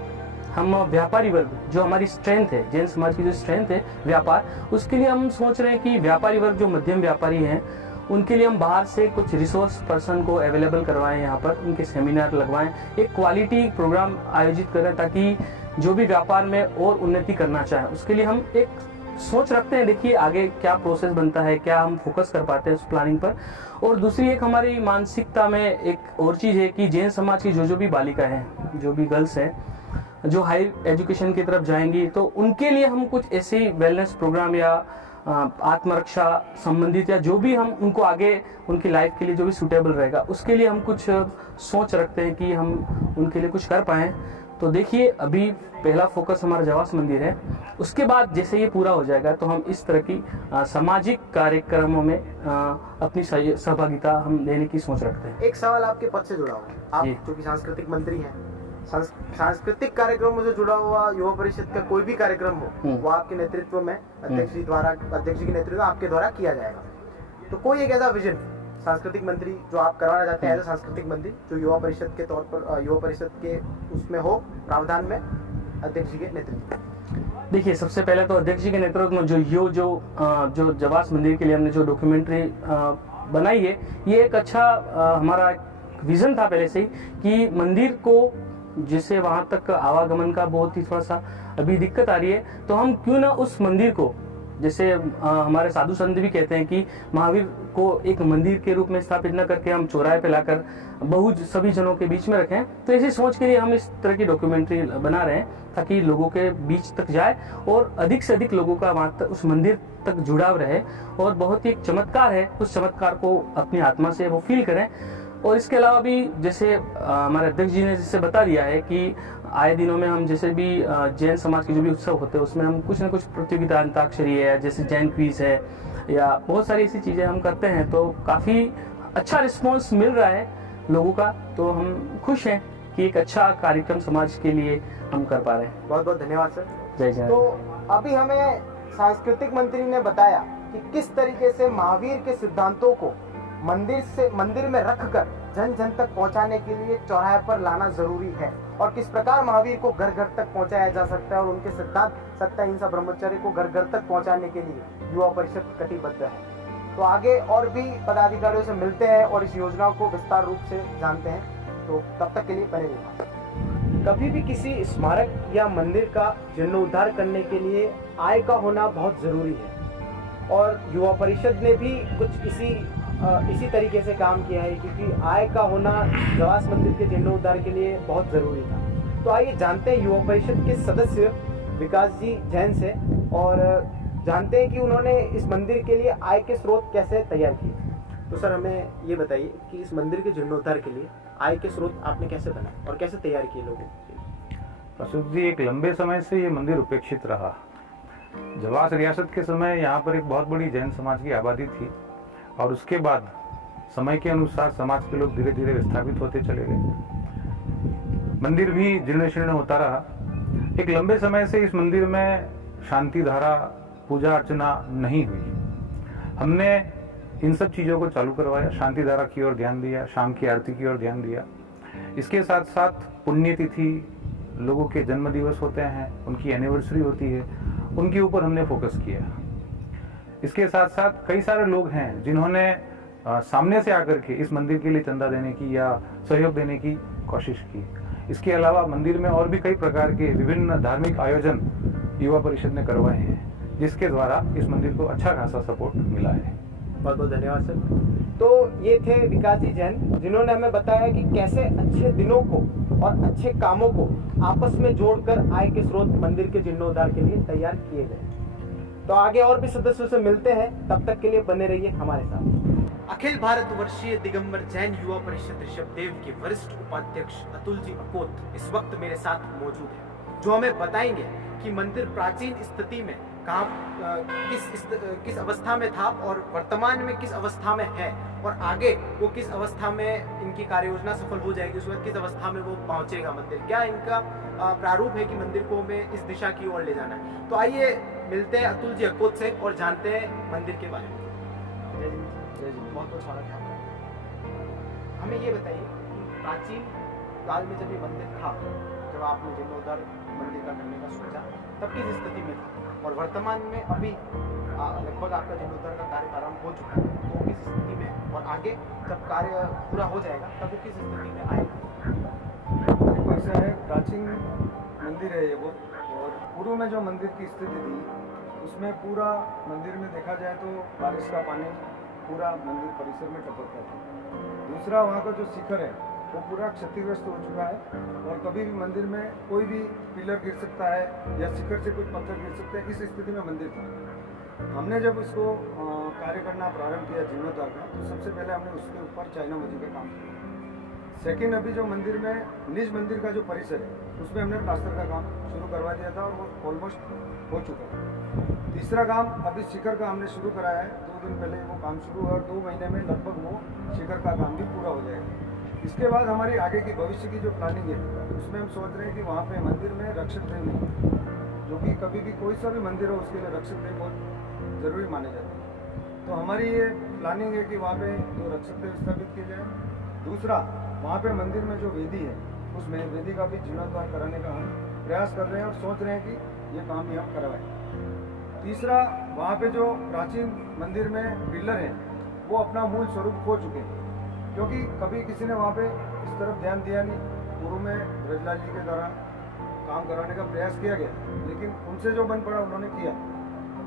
हम व्यापारी वर्ग, जो हमारी स्ट्रेंथ है, जैन समाज की जो स्ट्रेंथ है व्यापार, उसके लिए हम सोच रहे हैं कि व्यापारी वर्ग जो मध्यम व्यापारी हैं उनके लिए हम बाहर से कुछ रिसोर्स पर्सन को अवेलेबल करवाएं, यहाँ पर उनके सेमिनार लगवाएं, एक क्वालिटी प्रोग्राम आयोजित करें ताकि जो भी व्यापार में और उन्नति करना चाहें उसके लिए हम एक सोच रखते हैं। देखिए आगे क्या प्रोसेस बनता है, क्या हम फोकस कर पाते हैं उस प्लानिंग पर। और दूसरी एक हमारी मानसिकता में एक और चीज़ है कि जैन समाज की जो भी बालिका हैं, जो भी गर्ल्स हैं जो हायर एजुकेशन की तरफ जाएंगी, तो उनके लिए हम कुछ ऐसे वेलनेस प्रोग्राम या आत्मरक्षा संबंधित या जो भी हम उनको आगे उनकी लाइफ के लिए जो भी सूटेबल रहेगा उसके लिए हम कुछ सोच रखते हैं कि हम उनके लिए कुछ कर पाएँ। तो देखिए अभी पहला फोकस हमारा जवास मंदिर है, उसके बाद जैसे ये पूरा हो जाएगा तो हम इस तरह की सामाजिक कार्यक्रमों में अपनी सहभागिता हम देने की सोच रखते हैं। एक सवाल आपके पद से जुड़ा हुआ है, आप जो कि सांस्कृतिक मंत्री हैं, सांस्कृतिक कार्यक्रमों से जुड़ा हुआ युवा परिषद का कोई भी कार्यक्रम हो वो आपके नेतृत्व में अध्यक्ष जी के नेतृत्व में आपके द्वारा किया जाएगा। तो कोई एक ऐसा विजन सांस्कृतिक मंत्री जो आप करवाना चाहते हैं एज सांस्कृतिक मंत्री जो युवा परिषद के तौर पर युवा परिषद के उसमें हो प्रावधान में अध्यक्ष जी के नेतृत्व? देखिए सबसे पहले तो अध्यक्ष जी के नेतृत्व में जो जवास मंदिर के लिए हमने जो डॉक्यूमेंट्री बनाई है, ये एक अच्छा हमारा विजन था पहले से ही कि मंदिर को जिससे वहां तक आवागमन का बहुत ही थोड़ा सा अभी दिक्कत आ रही है, तो हम क्यों ना उस मंदिर को, जैसे हमारे साधु संत भी कहते हैं कि महावीर को एक मंदिर के रूप में स्थापित न करके हम चौराहे पे लाकर सभी जनों के बीच में रखें। तो ऐसी सोच के लिए हम इस तरह की डॉक्यूमेंट्री बना रहे हैं ताकि लोगों के बीच तक जाए और अधिक से अधिक लोगों का वहां तक उस मंदिर तक जुड़ाव रहे और बहुत ही एक चमत्कार है, उस चमत्कार को अपनी आत्मा से वो फील करें। और इसके अलावा भी जैसे हमारे अध्यक्ष जी ने जैसे बता दिया है कि आए दिनों में हम जैसे भी जैन समाज के जो भी उत्सव होते हैं उसमें हम कुछ ना कुछ प्रतियोगिता, अंताक्षरी है, जैसे जैन क्विज है या बहुत सारी ऐसी चीजें हम करते हैं, तो काफी अच्छा रिस्पॉन्स मिल रहा है लोगों का। तो हम खुश हैं कि एक अच्छा कार्यक्रम समाज के लिए हम कर पा रहे हैं। बहुत बहुत धन्यवाद सर। जय जय। तो अभी हमें सांस्कृतिक मंत्री ने बताया कि किस तरीके से महावीर के सिद्धांतों को मंदिर में रखकर जन जन तक पहुंचाने के लिए चौराहे पर लाना जरूरी है और किस प्रकार महावीर को घर घर तक पहुंचाया जा सकता है और उनके सिद्धांत सत्य अहिंसा ब्रह्मचर्य को घर घर तक पहुंचाने के लिए युवा परिषद कटिबद्ध है। तो आगे और भी पदाधिकारियों से मिलते हैं और इस योजना को विस्तार रूप से जानते हैं। तो तब तक के लिए बने रहिए। कभी भी किसी स्मारक या मंदिर का जीर्णोद्धार करने के लिए आय का होना बहुत जरूरी है और युवा परिषद ने भी कुछ इसी तरीके से काम किया है क्योंकि आय का होना जवास मंदिर के जीर्णोद्धार के लिए बहुत जरूरी था। तो आइए जानते हैं युवा परिषद के सदस्य विकास जी जैन से और जानते हैं कि उन्होंने इस मंदिर के लिए आय के स्रोत कैसे तैयार किए। तो सर हमें ये बताइए कि इस मंदिर के जीर्णोद्धार के लिए आय के स्रोत आपने कैसे बनाए और कैसे तैयार किए लोगों के? अशोक जी, एक लंबे समय से ये मंदिर उपेक्षित रहा। जवास रियासत के समय यहाँ पर एक बहुत बड़ी जैन समाज की आबादी थी और उसके बाद समय के अनुसार समाज के लोग धीरे धीरे विस्थापित होते चले गए। मंदिर भी जीर्ण शीर्ण होता रहा। एक लंबे समय से इस मंदिर में शांति धारा, पूजा अर्चना नहीं हुई। हमने इन सब चीज़ों को चालू करवाया, शांति धारा की ओर ध्यान दिया, शाम की आरती की ओर ध्यान दिया। इसके साथ साथ पुण्यतिथि, लोगों के जन्म दिवस होते हैं, उनकी एनिवर्सरी होती है, उनके ऊपर हमने फोकस किया। इसके साथ साथ कई सारे लोग हैं जिन्होंने सामने से आकर के इस मंदिर के लिए चंदा देने की या सहयोग देने की कोशिश की। इसके अलावा मंदिर में और भी कई प्रकार के विभिन्न धार्मिक आयोजन युवा परिषद ने करवाए हैं जिसके द्वारा इस मंदिर को अच्छा खासा सपोर्ट मिला है। बहुत बहुत धन्यवाद सर। तो ये थे विकास जी जैन जिन्होंने हमें बताया कि कैसे अच्छे दिनों को और अच्छे कामों को आपस में जोड़कर आय के स्रोत मंदिर के जीर्णोद्धार के लिए तैयार किए गए। तो आगे और भी सदस्यों से मिलते हैं, तब तक के लिए बने रहिए हमारे साथ। अखिल भारत वर्षीय दिगंबर जैन युवा परिषद ऋषभदेव के वरिष्ठ उपाध्यक्ष अतुल जी अकोत इस वक्त मेरे साथ मौजूद है, जो हमें बताएंगे कि मंदिर प्राचीन स्थिति में किस अवस्था में था और वर्तमान में किस अवस्था में है और आगे वो किस अवस्था में इनकी कार्य योजना सफल हो जाएगी, उस वक्त किस अवस्था में वो पहुंचेगा मंदिर, क्या इनका प्रारूप है कि मंदिर को हमें इस दिशा की ओर ले जाना है। तो आइए मिलते हैं अतुल जी अकोत से और जानते हैं मंदिर के बारे में। बहुत बहुत स्वागत है आपका। हमें ये बताइए प्राचीन काल में जब ये मंदिर था, जब आपने जीर्णोद्धार मंदिर का करने का सोचा, तब किस स्थिति में था, और वर्तमान में अभी लगभग आपका जीर्णोद्धार का कार्य प्रारंभ हो चुका है, तो किस स्थिति में, और आगे जब कार्य पूरा हो जाएगा तब वो किस स्थिति में आएगा? ऐसा है, प्राचीन मंदिर है ये वो, और पूर्व में जो मंदिर की स्थिति थी उसमें पूरा मंदिर में देखा जाए तो बारिश का पानी पूरा मंदिर परिसर में टपकता था। दूसरा, वहाँ का जो शिखर है वो पूरा क्षतिग्रस्त हो चुका है, और कभी भी मंदिर में कोई भी पिलर गिर सकता है या शिखर से कुछ पत्थर गिर सकते हैं, इस स्थिति में मंदिर था। हमने जब इसको कार्य करना प्रारंभ किया जीर्णोद्धार का, तो सबसे पहले हमने उसके ऊपर चाइना मजी का काम किया। सेकेंड, अभी जो मंदिर में निज मंदिर का जो परिसर है उसमें हमने प्लास्टर का काम शुरू करवा दिया था, और वो ऑलमोस्ट हो चुका है। तीसरा काम अभी शिखर का हमने शुरू कराया है, 2 दिन पहले वो काम शुरू हुआ, और 2 महीने में लगभग वो शिखर का काम भी पूरा हो जाएगा। इसके बाद हमारी आगे की भविष्य की जो प्लानिंग है उसमें हम सोच रहे हैं कि वहाँ पे मंदिर में रक्षक देव नहीं, जो कि कभी भी कोई सा भी मंदिर हो उसके लिए रक्षक देव बहुत जरूरी माने जाते हैं। तो हमारी ये प्लानिंग है कि वहाँ पे जो रक्षक देव स्थापित किए जाए। दूसरा, वहाँ पे मंदिर में जो वेदी है उस वेदी का भी जीर्णोद्धार कराने का हम प्रयास कर रहे हैं, और सोच रहे हैं कि ये काम भी हम करवाएं। तीसरा, वहाँ पे जो प्राचीन मंदिर में पिलर हैं वो अपना मूल स्वरूप खो चुके हैं, क्योंकि कभी किसी ने वहाँ पे इस तरफ ध्यान दिया नहीं। पूर्व में ब्रजलाल जी के द्वारा काम कराने का प्रयास किया गया, लेकिन उनसे जो बन पड़ा उन्होंने किया।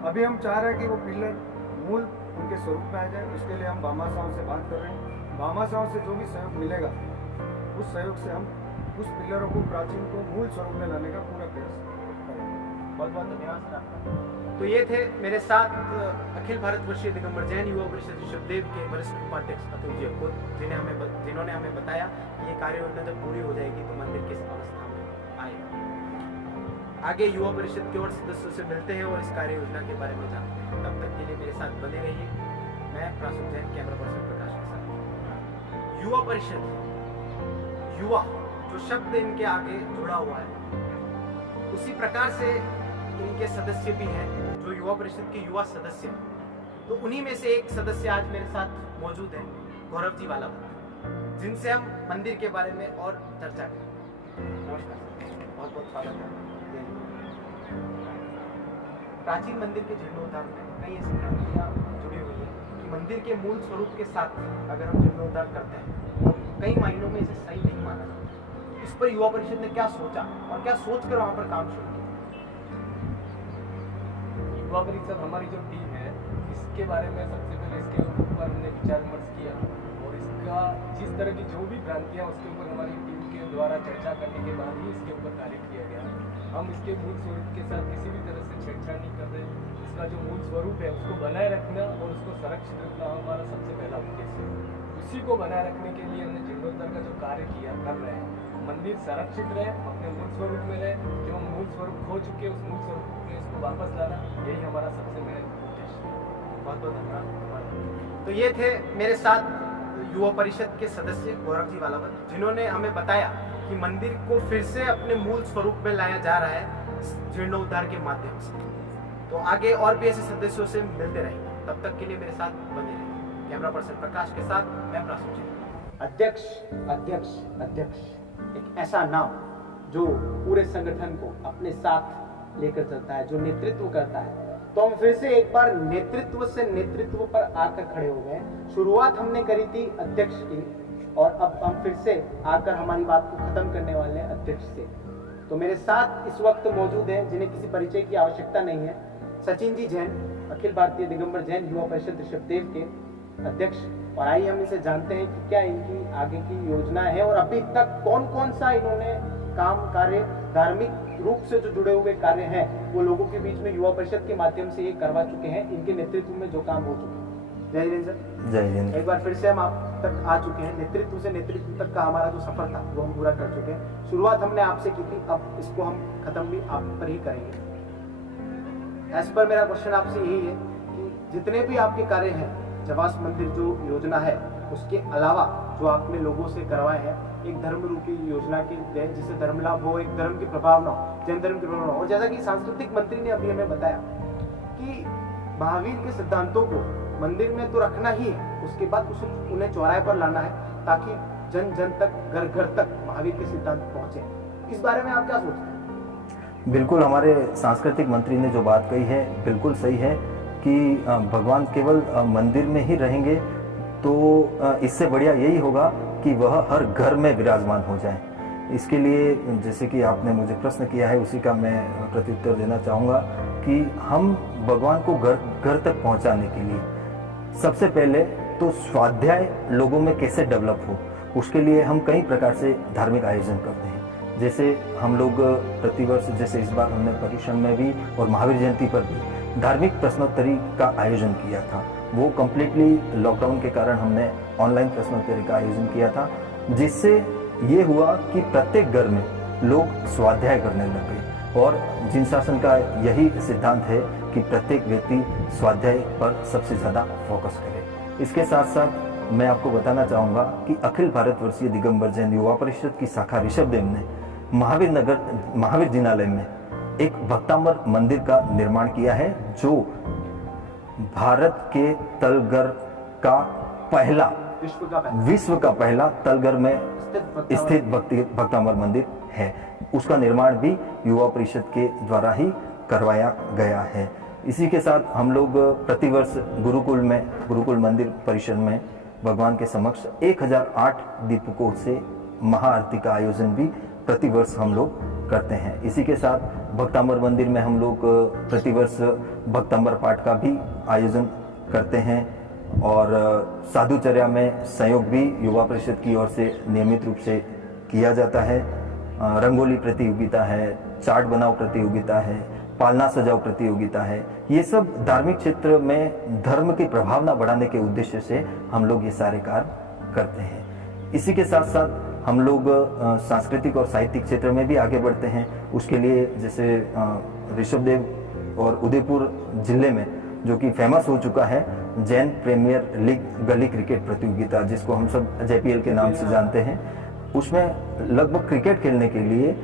अभी हम चाह रहे हैं कि वो पिलर मूल उनके स्वरूप में आ जाए। उसके लिए हम भामाशाहों से बात कर रहे हैं। भामाशाहों से जो भी सहयोग मिलेगा उस सहयोग से हम उस पिलरों को, प्राचीन को मूल स्वरूप में लाने का पूरा प्रयास करेंगे। बहुत बहुत धन्यवाद सर आपका। तो ये थे मेरे साथ अखिल भारत वर्षीय दिगंबर जैन युवा परिषद ऋषभदेव के वरिष्ठ उपाध्यक्ष अतुल जी अकोत, जिन्होंने हमें बताया कि ये कार्य योजना जब पूरी हो जाएगी तो मंदिर किस अवस्था में आएगा। आगे युवा परिषद के और सदस्यों से मिलते हैं और इस कार्य योजना के बारे में जानते हैं। तब तक के लिए मेरे साथ बने रहिए। मैं प्रासुक जैन, कैमरा पर्सन प्रकाश के साथ। युवा परिषद, युवा जो शब्द इनके आगे जुड़ा हुआ है, उसी प्रकार से इनके सदस्य भी हैं जो युवा परिषद के युवा सदस्य हैं। तो उन्हीं में से एक सदस्य आज मेरे साथ मौजूद हैं, गौरव जी वालावत, जिनसे हम मंदिर के बारे में और चर्चा करें। नमस्कार, बहुत बहुत स्वागत है। प्राचीन मंदिर के जीर्णोद्धार में कई ऐसी क्रांतियाँ जुड़ी हुई है कि मंदिर के मूल स्वरूप के साथ अगर हम जीर्णोद्धार करते हैं तो कई मायनों में इसे सही नहीं माना जाता। इस पर युवा परिषद ने क्या सोचा और क्या सोचकर वहाँ पर काम शुरू किया? युवा परिषद हमारी जो टीम है, इसके बारे में सबसे पहले इसके ऊपर हमने विचार विमर्श किया, और इसका जिस तरह की जो भी भ्रांतियाँ उसके ऊपर हमारी टीम के द्वारा चर्चा करने के बाद ही इसके ऊपर कार्य किया गया। हम इसके मूल स्वरूप के साथ किसी भी तरह से छेड़छाड़ नहीं कर रहे। इसका जो मूल स्वरूप है उसको बनाए रखना और उसको संरक्षित रखना हमारा सबसे पहला उद्देश्य है। उसी को बनाए रखने के लिए हमने जीर्णोद्धार का जो कार्य किया कर रहे हैं। मंदिर संरक्षित रहे, अपने मूल स्वरूप में रहे, जो मूल स्वरूप खो चुके उस मूल स्वरूप में इसको वापस लाना, यही हमारा सबसे मेन उद्देश्य है। बहुत बहुत धन्यवाद। तो ये थे मेरे साथ युवा परिषद के सदस्य गौरव जी वालावत, जिन्होंने हमें बताया कि मंदिर को फिर से अपने मूल स्वरूप में लाया जा रहा है जीर्णोद्धार के माध्यम से। तो आगे और भी ऐसे सदस्यों से मिलते रहेंगे। तब तक के लिए मेरे साथ बने रहिए। कैमरा पर्सन प्रकाश के साथ मैं प्रासुक जैन। अध्यक्ष अध्यक्ष अध्यक्ष एक ऐसा नाम जो पूरे संगठन को अपने साथ लेकर चलता है, जो नेतृत्व करता है। तो हम फिर से एक बार नेतृत्व से नेतृत्व पर आकर खड़े हो गए। शुरुआत हमने करी थी अध्यक्ष की, और अब हम फिर से आकर हमारी बात को खत्म करने वाले हैं अध्यक्ष से। तो मेरे साथ इस वक्त मौजूद हैं, जिन्हें किसी परिचय की आवश्यकता नहीं है, सचिन जी जैन, अखिल भारतीय दिगंबर जैन युवा परिषद ऋषभदेव के अध्यक्ष। और आइए हम इसे जानते हैं कि क्या इनकी आगे की योजना है और अभी तक कौन कौन सा इन्होंने काम कार्य, धार्मिक रूप से जो जुड़े हुए कार्य हैं वो लोगों के बीच में युवा परिषद के माध्यम से ये करवा चुके हैं, इनके नेतृत्व में जो काम हो चुके हैं। जय हिंद सर। जय हिंद। एक बार फिर से हम आप तक आ चुके हैं। नेतृत्व से नेतृत्व तक का हमारा जो सफर था वो हम पूरा कर चुके हैं। शुरुआत हमने आपसे की थी, अब इसको हम खत्म भी आप पर ही करेंगे। एज पर मेरा क्वेश्चन आपसे यही है कि जितने भी आपके कार्य हैं, जवास मंदिर जो योजना है उसके अलावा जो आपने लोगों से करवाए हैं, एक धर्म रूपी योजना के तहत जिसे धर्म लाभ हो, एक धर्म की प्रभावना हो, जैन धर्म की प्रभावना हो। और जैसा कि सांस्कृतिक मंत्री ने अभी हमें बताया कि महावीर के सिद्धांतों को मंदिर में तो रखना ही है, उसके बाद उन्हें चौराहे पर लाना है ताकि जन जन तक, घर घर तक महावीर के सिद्धांत पहुंचे। इस बारे में आप क्या सोचते हैं? बिल्कुल, हमारे सांस्कृतिक मंत्री ने जो बात कही है बिल्कुल सही है कि भगवान केवल मंदिर में ही रहेंगे तो इससे बढ़िया यही होगा कि वह हर घर में विराजमान हो जाए। इसके लिए जैसे कि आपने मुझे प्रश्न किया है उसी का मैं प्रत्युत्तर देना चाहूँगा कि हम भगवान को घर घर तक पहुँचाने के लिए सबसे पहले तो स्वाध्याय लोगों में कैसे डेवलप हो, उसके लिए हम कई प्रकार से धार्मिक आयोजन करते हैं। जैसे हम लोग प्रतिवर्ष, जैसे इस बार हमने पर्युषण में भी और महावीर जयंती पर भी धार्मिक प्रश्नोत्तरी का आयोजन किया था। वो कम्प्लीटली लॉकडाउन के कारण हमने ऑनलाइन प्रश्नोत्तरी का आयोजन किया था, जिससे ये हुआ कि प्रत्येक घर में लोग स्वाध्याय करने लग गए। और जिन शासन का यही सिद्धांत है कि प्रत्येक व्यक्ति स्वाध्याय पर सबसे ज़्यादा फोकस करे। इसके साथ साथ मैं आपको बताना चाहूँगा कि अखिल भारतवर्षीय दिगंबर जैन युवा परिषद की शाखा ऋषभदेव ने महावीर जिनालय में एक भक्तांबर मंदिर का निर्माण किया है, जो भारत के तलगर का पहला, विश्व का पहला तलगर में स्थित भक्तांबर मंदिर है। उसका निर्माण भी युवा परिषद के द्वारा ही करवाया गया है। इसी के साथ हम लोग प्रतिवर्ष गुरुकुल मंदिर परिसर में भगवान के समक्ष 1008 दीपकों से महाआरती का आयोजन भी प्रतिवर्ष हम लोग करते हैं। इसी के साथ भक्तांबर मंदिर में हम लोग प्रतिवर्ष भक्तांबर पाठ का भी आयोजन करते हैं और साधुचर्या में सहयोग भी युवा परिषद की ओर से नियमित रूप से किया जाता है। रंगोली प्रतियोगिता है, चार्ट बनाओ प्रतियोगिता है, पालना सजाओ प्रतियोगिता है। ये सब धार्मिक क्षेत्र में धर्म की प्रभावना बढ़ाने के उद्देश्य से हम लोग ये सारे कार्य करते हैं। इसी के साथ साथ हम लोग सांस्कृतिक और साहित्यिक क्षेत्र में भी आगे बढ़ते हैं। उसके लिए जैसे ऋषभदेव और उदयपुर जिले में जो कि फेमस हो चुका है जैन प्रीमियर लीग गली क्रिकेट प्रतियोगिता, जिसको हम सब JPL के नाम से जानते हैं, उसमें लगभग क्रिकेट खेलने के लिए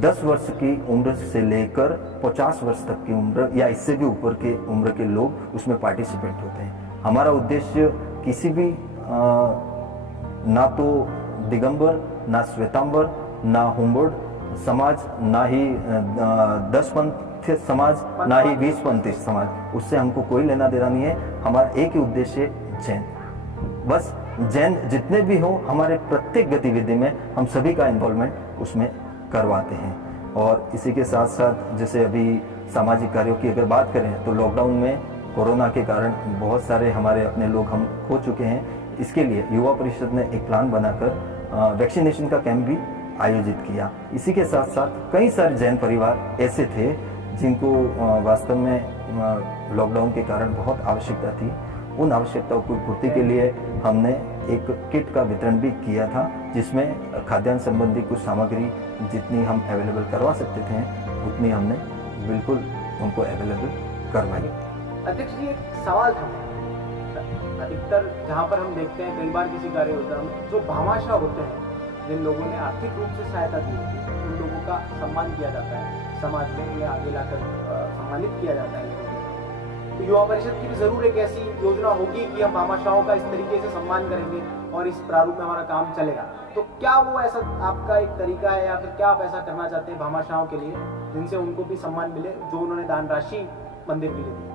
10 वर्ष की उम्र से लेकर 50 वर्ष तक की उम्र या इससे भी ऊपर के उम्र के लोग उसमें पार्टिसिपेट होते हैं। हमारा उद्देश्य किसी भी ना तो दिगंबर, ना श्वेतांबर, ना हुम्बोड समाज, ना ही 10 पंथ समाज, ना ही 20 पंथी समाज, उससे हमको कोई लेना देना नहीं है। हमारा एक ही उद्देश्य जैन, बस जैन जितने भी हो हमारे प्रत्येक गतिविधि में हम सभी का इन्वॉल्वमेंट उसमें करवाते हैं। और इसी के साथ साथ जैसे अभी सामाजिक कार्यों की अगर बात करें तो लॉकडाउन में कोरोना के कारण बहुत सारे हमारे अपने लोग हम खो चुके हैं। इसके लिए युवा परिषद ने एक प्लान बनाकर वैक्सीनेशन का कैंप भी आयोजित किया। इसी के साथ साथ कई सारे जैन परिवार ऐसे थे जिनको वास्तव में लॉकडाउन के कारण बहुत आवश्यकता थी। उन आवश्यकताओं की पूर्ति के लिए हमने एक किट का वितरण भी किया था, जिसमें खाद्यान्न संबंधी कुछ सामग्री जितनी हम अवेलेबल करवा सकते थे उतनी हमने बिल्कुल उनको अवेलेबल करवाई। अध्यक्ष जी, एक सवाल था, अधिकतर जहाँ पर हम देखते हैं कई बार किसी कार्य योजना में जो भामाशाह होते हैं, जिन लोगों ने आर्थिक रूप से सहायता दी होती है, उन लोगों का सम्मान किया जाता है, समाज में उन्हें आगे लाकर सम्मानित किया जाता है। तो युवा परिषद की भी जरूर एक ऐसी योजना होगी कि हम भामाशाहों का इस तरीके से सम्मान करेंगे और इस प्रारूप में हमारा काम चलेगा। तो क्या वो ऐसा आपका एक तरीका है या फिर क्या आप ऐसा करना चाहते हैं भामाशाहों के लिए, जिनसे उनको भी सम्मान मिले जो उन्होंने दान राशि मंदिर के लिए दी?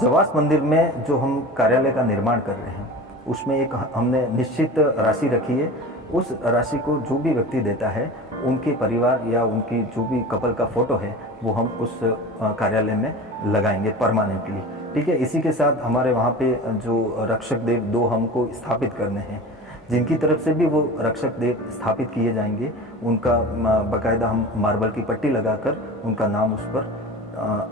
जवास मंदिर में जो हम कार्यालय का निर्माण कर रहे हैं उसमें एक हमने निश्चित राशि रखी है। उस राशि को जो भी व्यक्ति देता है उनके परिवार या उनकी जो भी कपल का फोटो है वो हम उस कार्यालय में लगाएंगे परमानेंटली। ठीक है। इसी के साथ हमारे वहाँ पे जो रक्षक देव 2 हमको स्थापित करने हैं, जिनकी तरफ से भी वो रक्षक देव स्थापित किए जाएंगे, उनका बाकायदा हम मार्बल की पट्टी लगाकर उनका नाम उस पर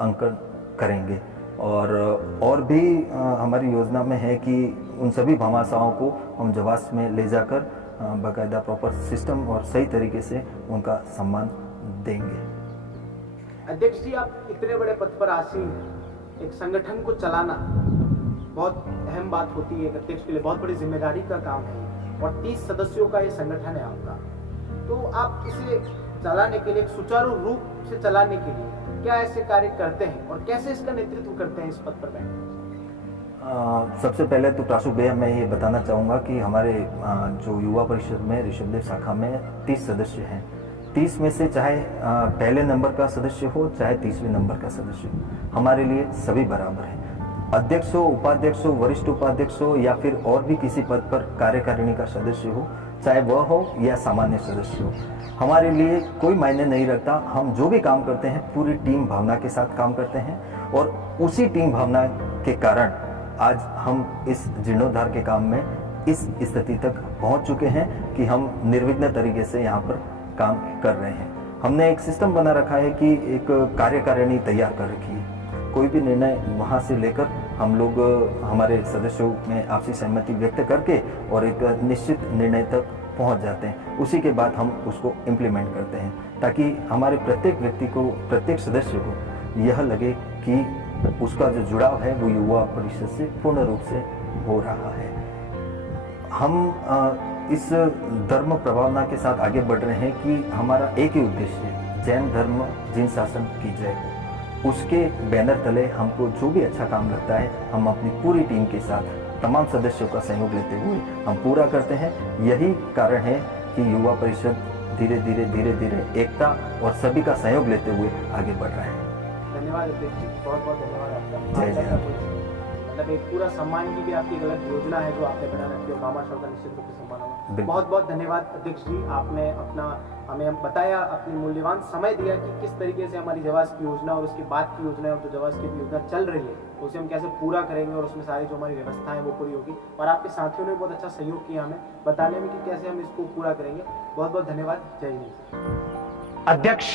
अंकन करेंगे। और भी हमारी योजना में है कि उन सभी भामाशाहों को हम जवास में ले जाकर बाकायदा प्रॉपर सिस्टम और सही तरीके से उनका सम्मान देंगे। अध्यक्ष जी, आप इतने बड़े पद पर आसीन, एक संगठन को चलाना बहुत अहम बात होती है। एक अध्यक्ष के लिए बहुत बड़ी जिम्मेदारी का काम है और 30 सदस्यों का ये संगठन है आपका। तो आप इसे चलाने के लिए, एक सुचारू रूप से चलाने के लिए क्या ऐसे कार्य करते हैं और कैसे इसका नेतृत्व करते हैं इस पद पर बैठे? सबसे पहले तो प्रासुक भैया मैं ये बताना चाहूँगा कि हमारे जो युवा परिषद में ऋषभदेव शाखा में 30 सदस्य हैं। 30 में से चाहे पहले नंबर का सदस्य हो चाहे 30वें नंबर का सदस्य हो, हमारे लिए सभी बराबर हैं। अध्यक्ष हो, उपाध्यक्ष हो, वरिष्ठ उपाध्यक्ष हो या फिर और भी किसी पद पर कार्यकारिणी का सदस्य हो, चाहे वह हो या सामान्य सदस्य हो, हमारे लिए कोई मायने नहीं रखता। हम जो भी काम करते हैं पूरी टीम भावना के साथ काम करते हैं और उसी टीम भावना के कारण आज हम इस जीर्णोद्धार के काम में इस स्थिति तक पहुंच चुके हैं कि हम निर्विघ्न तरीके से यहाँ पर काम कर रहे हैं। हमने एक सिस्टम बना रखा है कि एक कार्यकारिणी तैयार कर रखी है। कोई भी निर्णय वहाँ से लेकर हम लोग हमारे सदस्यों में आपसी सहमति व्यक्त करके और एक निश्चित निर्णय तक पहुँच जाते हैं। उसी के बाद हम उसको इम्प्लीमेंट करते हैं ताकि हमारे प्रत्येक व्यक्ति को, प्रत्येक सदस्य को यह लगे कि उसका जो जुड़ाव है वो युवा परिषद से पूर्ण रूप से हो रहा है। हम इस धर्म प्रभावना के साथ आगे बढ़ रहे हैं कि हमारा एक ही उद्देश्य है, जैन धर्म जिन शासन की जय। उसके बैनर तले हमको जो भी अच्छा काम लगता है हम अपनी पूरी टीम के साथ तमाम सदस्यों का सहयोग लेते हुए हम पूरा करते हैं। यही कारण है कि युवा परिषद धीरे धीरे एकता और सभी का सहयोग लेते हुए आगे बढ़ रहा है। धन्यवाद अध्यक्ष जी, बहुत बहुत धन्यवाद आपका। जय जय। मतलब एक पूरा सम्मान की भी आपकी गलत योजना है जो आपने बना रखी है, मामा शौका निश्चित रूप से सम्मान होगा। बहुत बहुत धन्यवाद अध्यक्ष जी, आपने अपना हमें बताया, अपनी मूल्यवान समय दिया कि किस तरीके से हमारी जवास की योजना और उसके बाद की योजना और जो जवास की योजना चल रही है उसे हम कैसे पूरा करेंगे और उसमें सारी जो हमारी व्यवस्था है वो पूरी होगी। और आपके साथियों ने बहुत अच्छा सहयोग किया हमें बताने में कि कैसे हम इसको पूरा करेंगे। बहुत बहुत धन्यवाद। जय हिंद। अध्यक्ष,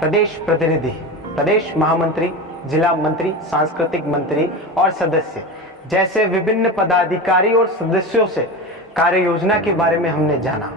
प्रदेश प्रतिनिधि, प्रदेश महामंत्री, जिला मंत्री, सांस्कृतिक मंत्री और सदस्य जैसे विभिन्न पदाधिकारी और सदस्यों से कार्य योजना के बारे में हमने जाना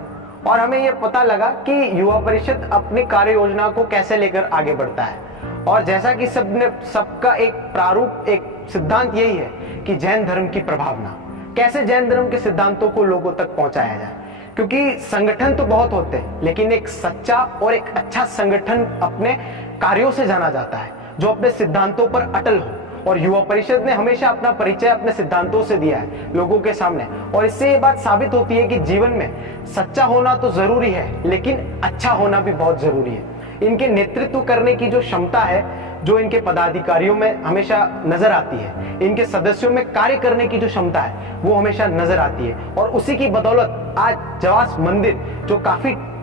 और हमें यह पता लगा कि युवा परिषद अपनी कार्य योजना को कैसे लेकर आगे बढ़ता है। और जैसा कि सबका एक प्रारूप, एक सिद्धांत यही है कि जैन धर्म की प्रभावना, कैसे जैन धर्म के सिद्धांतों को लोगों तक पहुंचाया जाए। क्योंकि संगठन तो बहुत होते हैं लेकिन एक सच्चा और एक अच्छा संगठन अपने कार्यों से जाना जाता है जो अपने सिद्धांतों पर अटल हो। और युवा परिषद ने हमेशा अपना परिचय अपने सिद्धांतों से दिया है लोगों के सामने। और इससे ये बात साबित होती है कि जीवन में सच्चा होना तो जरूरी है लेकिन अच्छा होना भी बहुत जरूरी है। इनके नेतृत्व करने की जो क्षमता है जो इनके पदाधिकारियों में हमेशा नजर आती है, इनके सदस्यों में कार्य करने की जो क्षमता है वो हमेशा नजर आती है। और उसी की बदौलत आज जवास मंदिर जो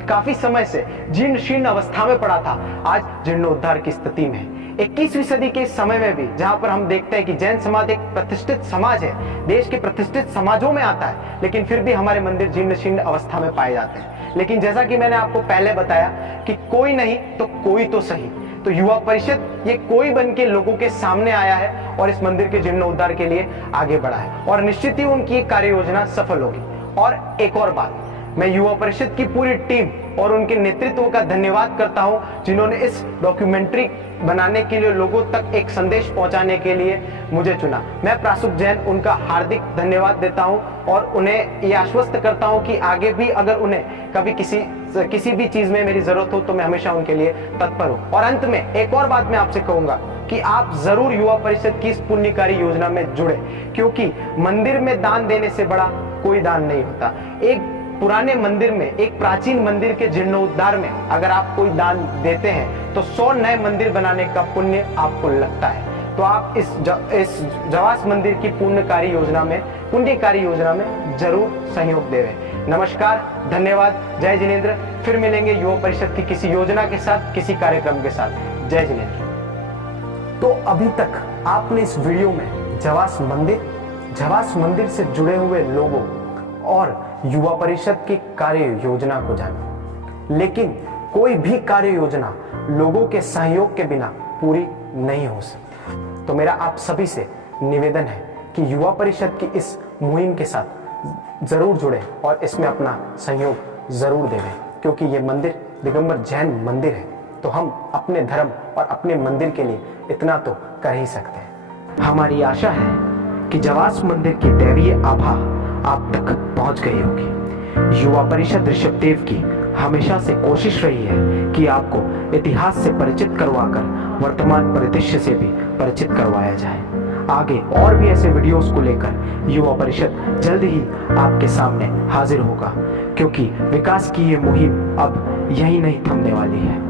काफी समय से जीर्ण शीर्ण अवस्था में पड़ा था, आज जीर्णोद्धार की स्थिति में है। 21वीं सदी के इस समय में भी जहां पर हम देखते हैं कि जैन समाज एक प्रतिष्ठित समाज है, देश के प्रतिष्ठित समाजों में आता है, लेकिन फिर भी हमारे मंदिर जीर्ण शीर्ण अवस्था में पाए जाते हैं। लेकिन जैसा कि मैंने आपको पहले बताया कि कोई नहीं तो कोई तो सही, तो युवा परिषद ये कोई बन के लोगों के सामने आया है और इस मंदिर के जीर्णोद्धार के लिए आगे बढ़ा है और निश्चित ही उनकी कार्य योजना सफल होगी। और एक और बात, मैं युवा परिषद की पूरी टीम और उनके नेतृत्व का धन्यवाद करता हूं जिन्होंने इस डॉक्यूमेंट्री बनाने के लिए लोगों तक एक संदेश पहुंचाने के लिए मुझे चुना। मैं प्रासुक जैन उनका हार्दिक धन्यवाद देता हूं और उन्हें ये आश्वस्त करता हूं कि आगे भी अगर उन्हें कभी किसी भी चीज में मेरी जरूरत हो तो मैं हमेशा उनके लिए तत्पर हूं। और अंत में एक और बात मैं आपसे कहूंगा कि आप जरूर युवा परिषद की इस पुण्यकारी योजना में जुड़े, क्योंकि मंदिर में दान देने से बड़ा कोई दान नहीं होता। एक पुराने मंदिर में, एक प्राचीन मंदिर के जीर्णोद्धार में अगर आप कोई दान देते हैं तो 100 नए मंदिर बनाने का पुण्य आपको लगता है। तो आप इस जवास मंदिर की पुण्यकारी योजना में जरूर सहयोग देवें। नमस्कार, धन्यवाद, जय जिनेंद्र। फिर मिलेंगे युवा परिषद की किसी योजना के साथ, किसी कार्यक्रम के साथ। जय जिनेंद्र। तो अभी तक आपने इस वीडियो में जवास मंदिर से जुड़े हुए लोगों और युवा परिषद की कार्य योजना को जाना, लेकिन कोई भी कार्य योजना लोगों के सहयोग के बिना पूरी नहीं हो सकती। तो मेरा आप सभी से निवेदन है कि युवा परिषद की इस मुहिम के साथ जरूर जुड़े और इसमें अपना सहयोग जरूर देवें, क्योंकि ये मंदिर दिगंबर जैन मंदिर है तो हम अपने धर्म और अपने मंदिर के लिए इतना तो कर ही सकते हैं। हमारी आशा है कि जवास मंदिर की दैवीय आभा आप तक पहुंच गई होगी। युवा परिषद ऋषभदेव की हमेशा से कोशिश रही है कि आपको इतिहास से परिचित करवाकर वर्तमान परिदृश्य से भी परिचित करवाया जाए। आगे और भी ऐसे वीडियोस को लेकर युवा परिषद जल्द ही आपके सामने हाजिर होगा, क्योंकि विकास की ये मुहिम अब यही नहीं थमने वाली है।